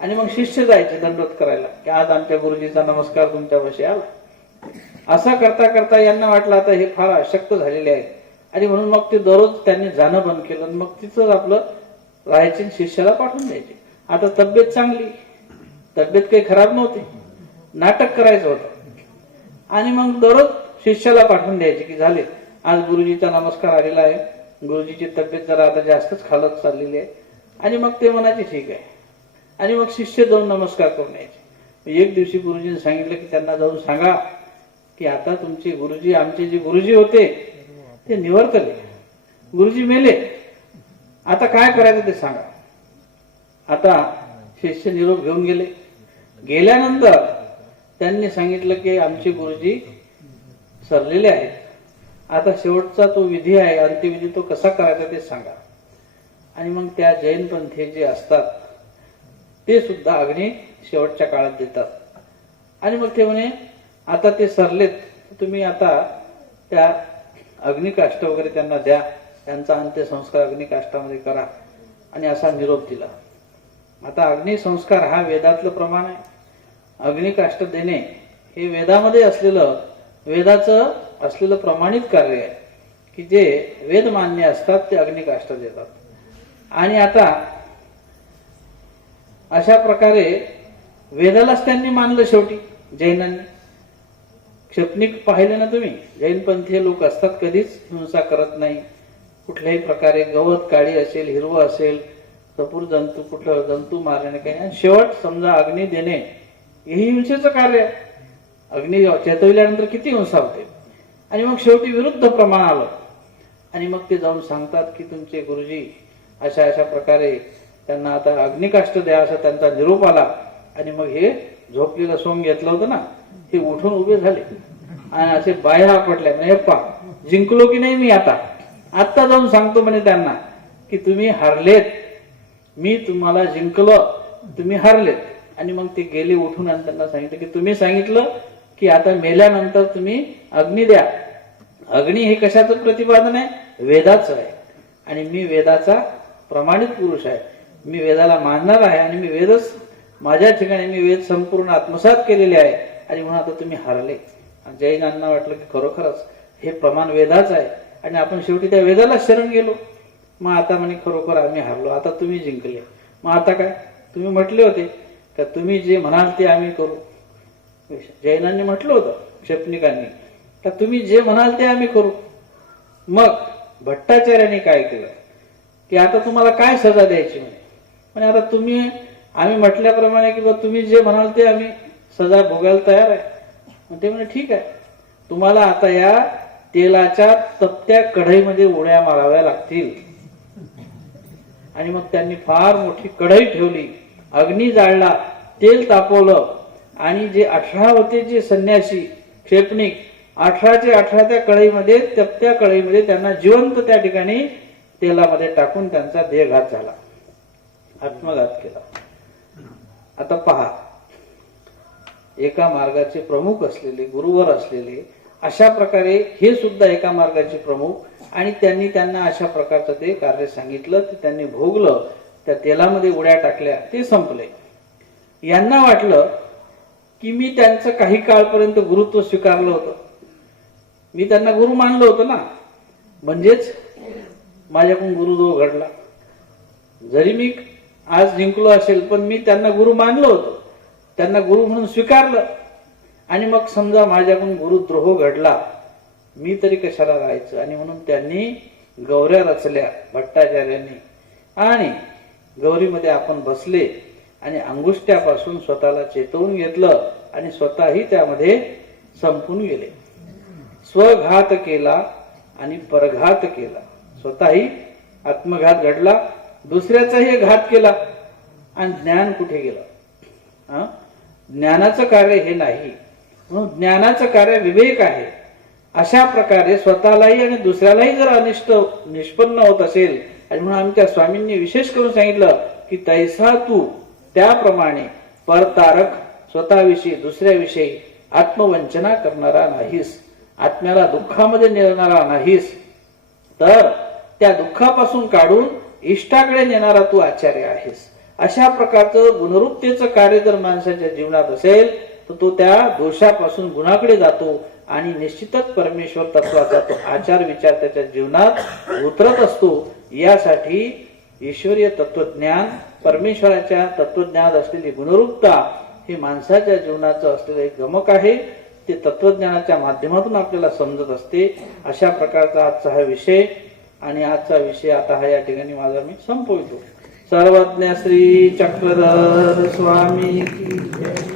आणि मग शिष्य जायचे दंडवत करायला की आज आमच्या गुरुजीचा नमस्कार तुमच्यापाशी आला. असं करता करता यांना वाटलं आता हे फार अशक्त झालेले आहेत. आणि म्हणून मग ते दररोज त्यांनी जाणं बंद केलं. मग तिथंच आपलं राहायचे, शिष्याला पाठवून द्यायचे. आता तब्येत चांगली, तब्येत काही खराब नव्हती, नाटक करायचं होतं. आणि मग दररोज शिष्याला पाठवून द्यायचे की झाले आज गुरुजीचा नमस्कार आलेला आहे, गुरुजीची तब्येत जरा आता जास्तच खालत चाललेली आहे. आणि मग ते म्हणायचे ठीक आहे. आणि मग शिष्य जाऊन नमस्कार करून यायचे. एक दिवशी गुरुजीने सांगितलं की त्यांना जाऊन सांगा की आता तुमचे गुरुजी, आमचे जे गुरुजी होते ते निवर्तले, गुरुजी मेले, आता काय करायचं ते सांगा. आता शिष्य निरोप घेऊन गेले. गेल्यानंतर त्यांनी सांगितलं की आमचे गुरुजी सरलेले आहेत, आता शेवटचा तो विधी आहे, अंत्यविधी, तो कसा करायचा ते सांगा. आणि मग त्या जैनपंथी जे असतात ते सुद्धा अग्नी शेवटच्या काळात देतात. आणि मग ते म्हणे आता ते सरलेत, तुम्ही आता त्या अग्निकाष्ठ वगैरे त्यांना द्या, त्यांचा अंत्यसंस्कार अग्निकाष्ठामध्ये करा. आणि असा निरोप दिला. आता अग्निसंस्कार हा वेदातलं प्रमाण आहे. अग्निकाष्ठ देणे हे वेदामध्ये असलेलं, वेदाचं असलेलं प्रमाणित कार्य आहे की जे वेद मान्य असतात ते अग्निकाष्ठ देतात. आणि आता अशा प्रकारे वेदालाच त्यांनी मानलं शेवटी जैनांनी. क्षपनिक पाहिले ना तुम्ही, जैनपंथीय लोक असतात कधीच हिंसा करत नाही. कुठल्याही प्रकारे गवत काळी असेल, हिरवं असेल, सपूर जंतू, कुठलं जंतू मारणे काही नाही. शेवट समजा अग्नी देणे हे हिंसेचं कार्य आहे. अग्नी चेतविल्यानंतर किती हिंसा होते. आणि मग शेवटी विरुद्ध प्रमाण आलं. आणि मग ते जाऊन सांगतात की तुमचे गुरुजी अशा अशा प्रकारे त्यांना आता अग्निकाष्ठ द्या, असा त्यांचा निरोप आला. आणि मग हे झोपलेलं सोंग घेतलं होतं ना, हे उठून उभे झाले आणि असे बाया पडल्या. म्हणजे पा जिंकलो की नाही मी, आता जाऊन सांगतो म्हणे त्यांना की तुम्ही हारलेत, मी तुम्हाला जिंकलं, तुम्ही हारलेत. आणि मग ते गेले उठून आणि त्यांना सांगितलं की तुम्ही सांगितलं की आता मेल्यानंतर तुम्ही अग्नी द्या. अग्नी हे कशाचं प्रतिपादन आहे? वेदाचं आहे. आणि मी वेदाचा प्रमाणित पुरुष आहे, मी वेदाला मानणार आहे. आणि मी वेदच माझ्या ठिकाणी, मी वेद संपूर्ण आत्मसात केलेले आहे. आणि म्हणून आता तुम्ही हारले. जैनांना वाटलं की खरोखरच हे प्रमाण वेदाचं आहे. आणि आपण शेवटी त्या वेदाला शरण गेलो. मग आता म्हणे खरोखर आम्ही हारलो, आता तुम्ही जिंकले. मग आता काय, तुम्ही म्हटले होते का तुम्ही जे म्हणाल ते आम्ही करू. जैनांनी म्हटलं होतं, क्षपनिकांनी, का तुम्ही जे म्हणाल ते आम्ही करू. मग भट्टाचार्याने काय केलं की आता तुम्हाला काय सजा द्यायची म्हणे आता आम्ही म्हटल्याप्रमाणे की बा तुम्ही जे म्हणाल ते आम्ही सजा भोगायला तयार आहे. ते म्हणे ठीक आहे, तुम्हाला आता या तेलाच्या तप्त्या कढईमध्ये उड्या माराव्या लागतील. आणि मग त्यांनी फार मोठी कढई ठेवली, अग्नी जाळला, तेल तापवलं आणि जे 18 होते जे संन्यासी क्षेपणिक 18चे 18 त्या कढईमध्ये तप्त्या कढईमध्ये त्यांना जिवंत त्या ठिकाणी तेलामध्ये टाकून त्यांचा देहघात झाला, आत्मघात केला. आता पहा, एका मार्गाचे प्रमुख असलेले गुरुवर असलेले अशा प्रकारे हे सुद्धा एका मार्गाचे प्रमुख आणि त्यांनी त्यांना अशा प्रकारचं ते कार्य सांगितलं, ते त्यांनी भोगलं, त्या तेलामध्ये उड्या टाकल्या, ते संपले. यांना वाटलं की मी त्यांचं काही काळपर्यंत गुरुत्व स्वीकारलं होतं, मी त्यांना गुरु मानलं होतं ना, म्हणजेच माझ्याकडून गुरुदेव घडला. जरी मी आज जिंकलो असेल पण मी त्यांना गुरु मानलं होतं, त्यांना गुरु म्हणून स्वीकारलं आणि मग समजा माझ्याकडून गुरुद्रोह घडला, मी तरी कशाला राहायचं. आणि म्हणून त्यांनी गौऱ्या रचल्या भट्टाचार्यांनी आणि गौरीमध्ये आपण बसले आणि अंगुष्ट्यापासून स्वतःला चेतवून घेतलं आणि स्वतःही त्यामध्ये संपून गेले. स्वघात केला आणि परघात केला, स्वतःही आत्मघात घडला, दुसऱ्याचाही घात केला. आणि ज्ञान कुठे गेलं? ज्ञानाचं कार्य हे नाही, म्हणून ज्ञानाचं कार्य विवेक आहे. अशा प्रकारे स्वतःलाही आणि दुसऱ्यालाही जर अनिष्ट निष्पन्न होत असेल, आणि म्हणून आमच्या स्वामींनी विशेष करून सांगितलं की तैसा तू, त्याप्रमाणे परतारक, स्वतःविषयी दुसऱ्याविषयी आत्मवंचना करणारा नाहीस, आत्म्याला दुःखामध्ये नेणारा नाहीस, तर त्या दुःखापासून काढून इष्टाकडे नेणारा तू आचार्य आहेस. अशा प्रकारचं गुणवृत्तीचं कार्य जर माणसाच्या जीवनात असेल तर तो त्या दोषापासून गुणाकडे जातो आणि निश्चितच परमेश्वर तत्वाचा तो आचार विचार त्याच्या जीवनात उतरत असतो. यासाठी ईश्वरीय तत्वज्ञान, परमेश्वराच्या तत्वज्ञानात असलेली गुणवृत्ता हे माणसाच्या जीवनाचं असलेलं एक गमक आहे. ते तत्वज्ञानाच्या माध्यमातून आपल्याला समजत असते. अशा प्रकारचा आजचा हा विषय आणि आजचा विषय आता हा या ठिकाणी माझा मी संपवितो. सर्वज्ञ श्री चक्रधर स्वामी की जय.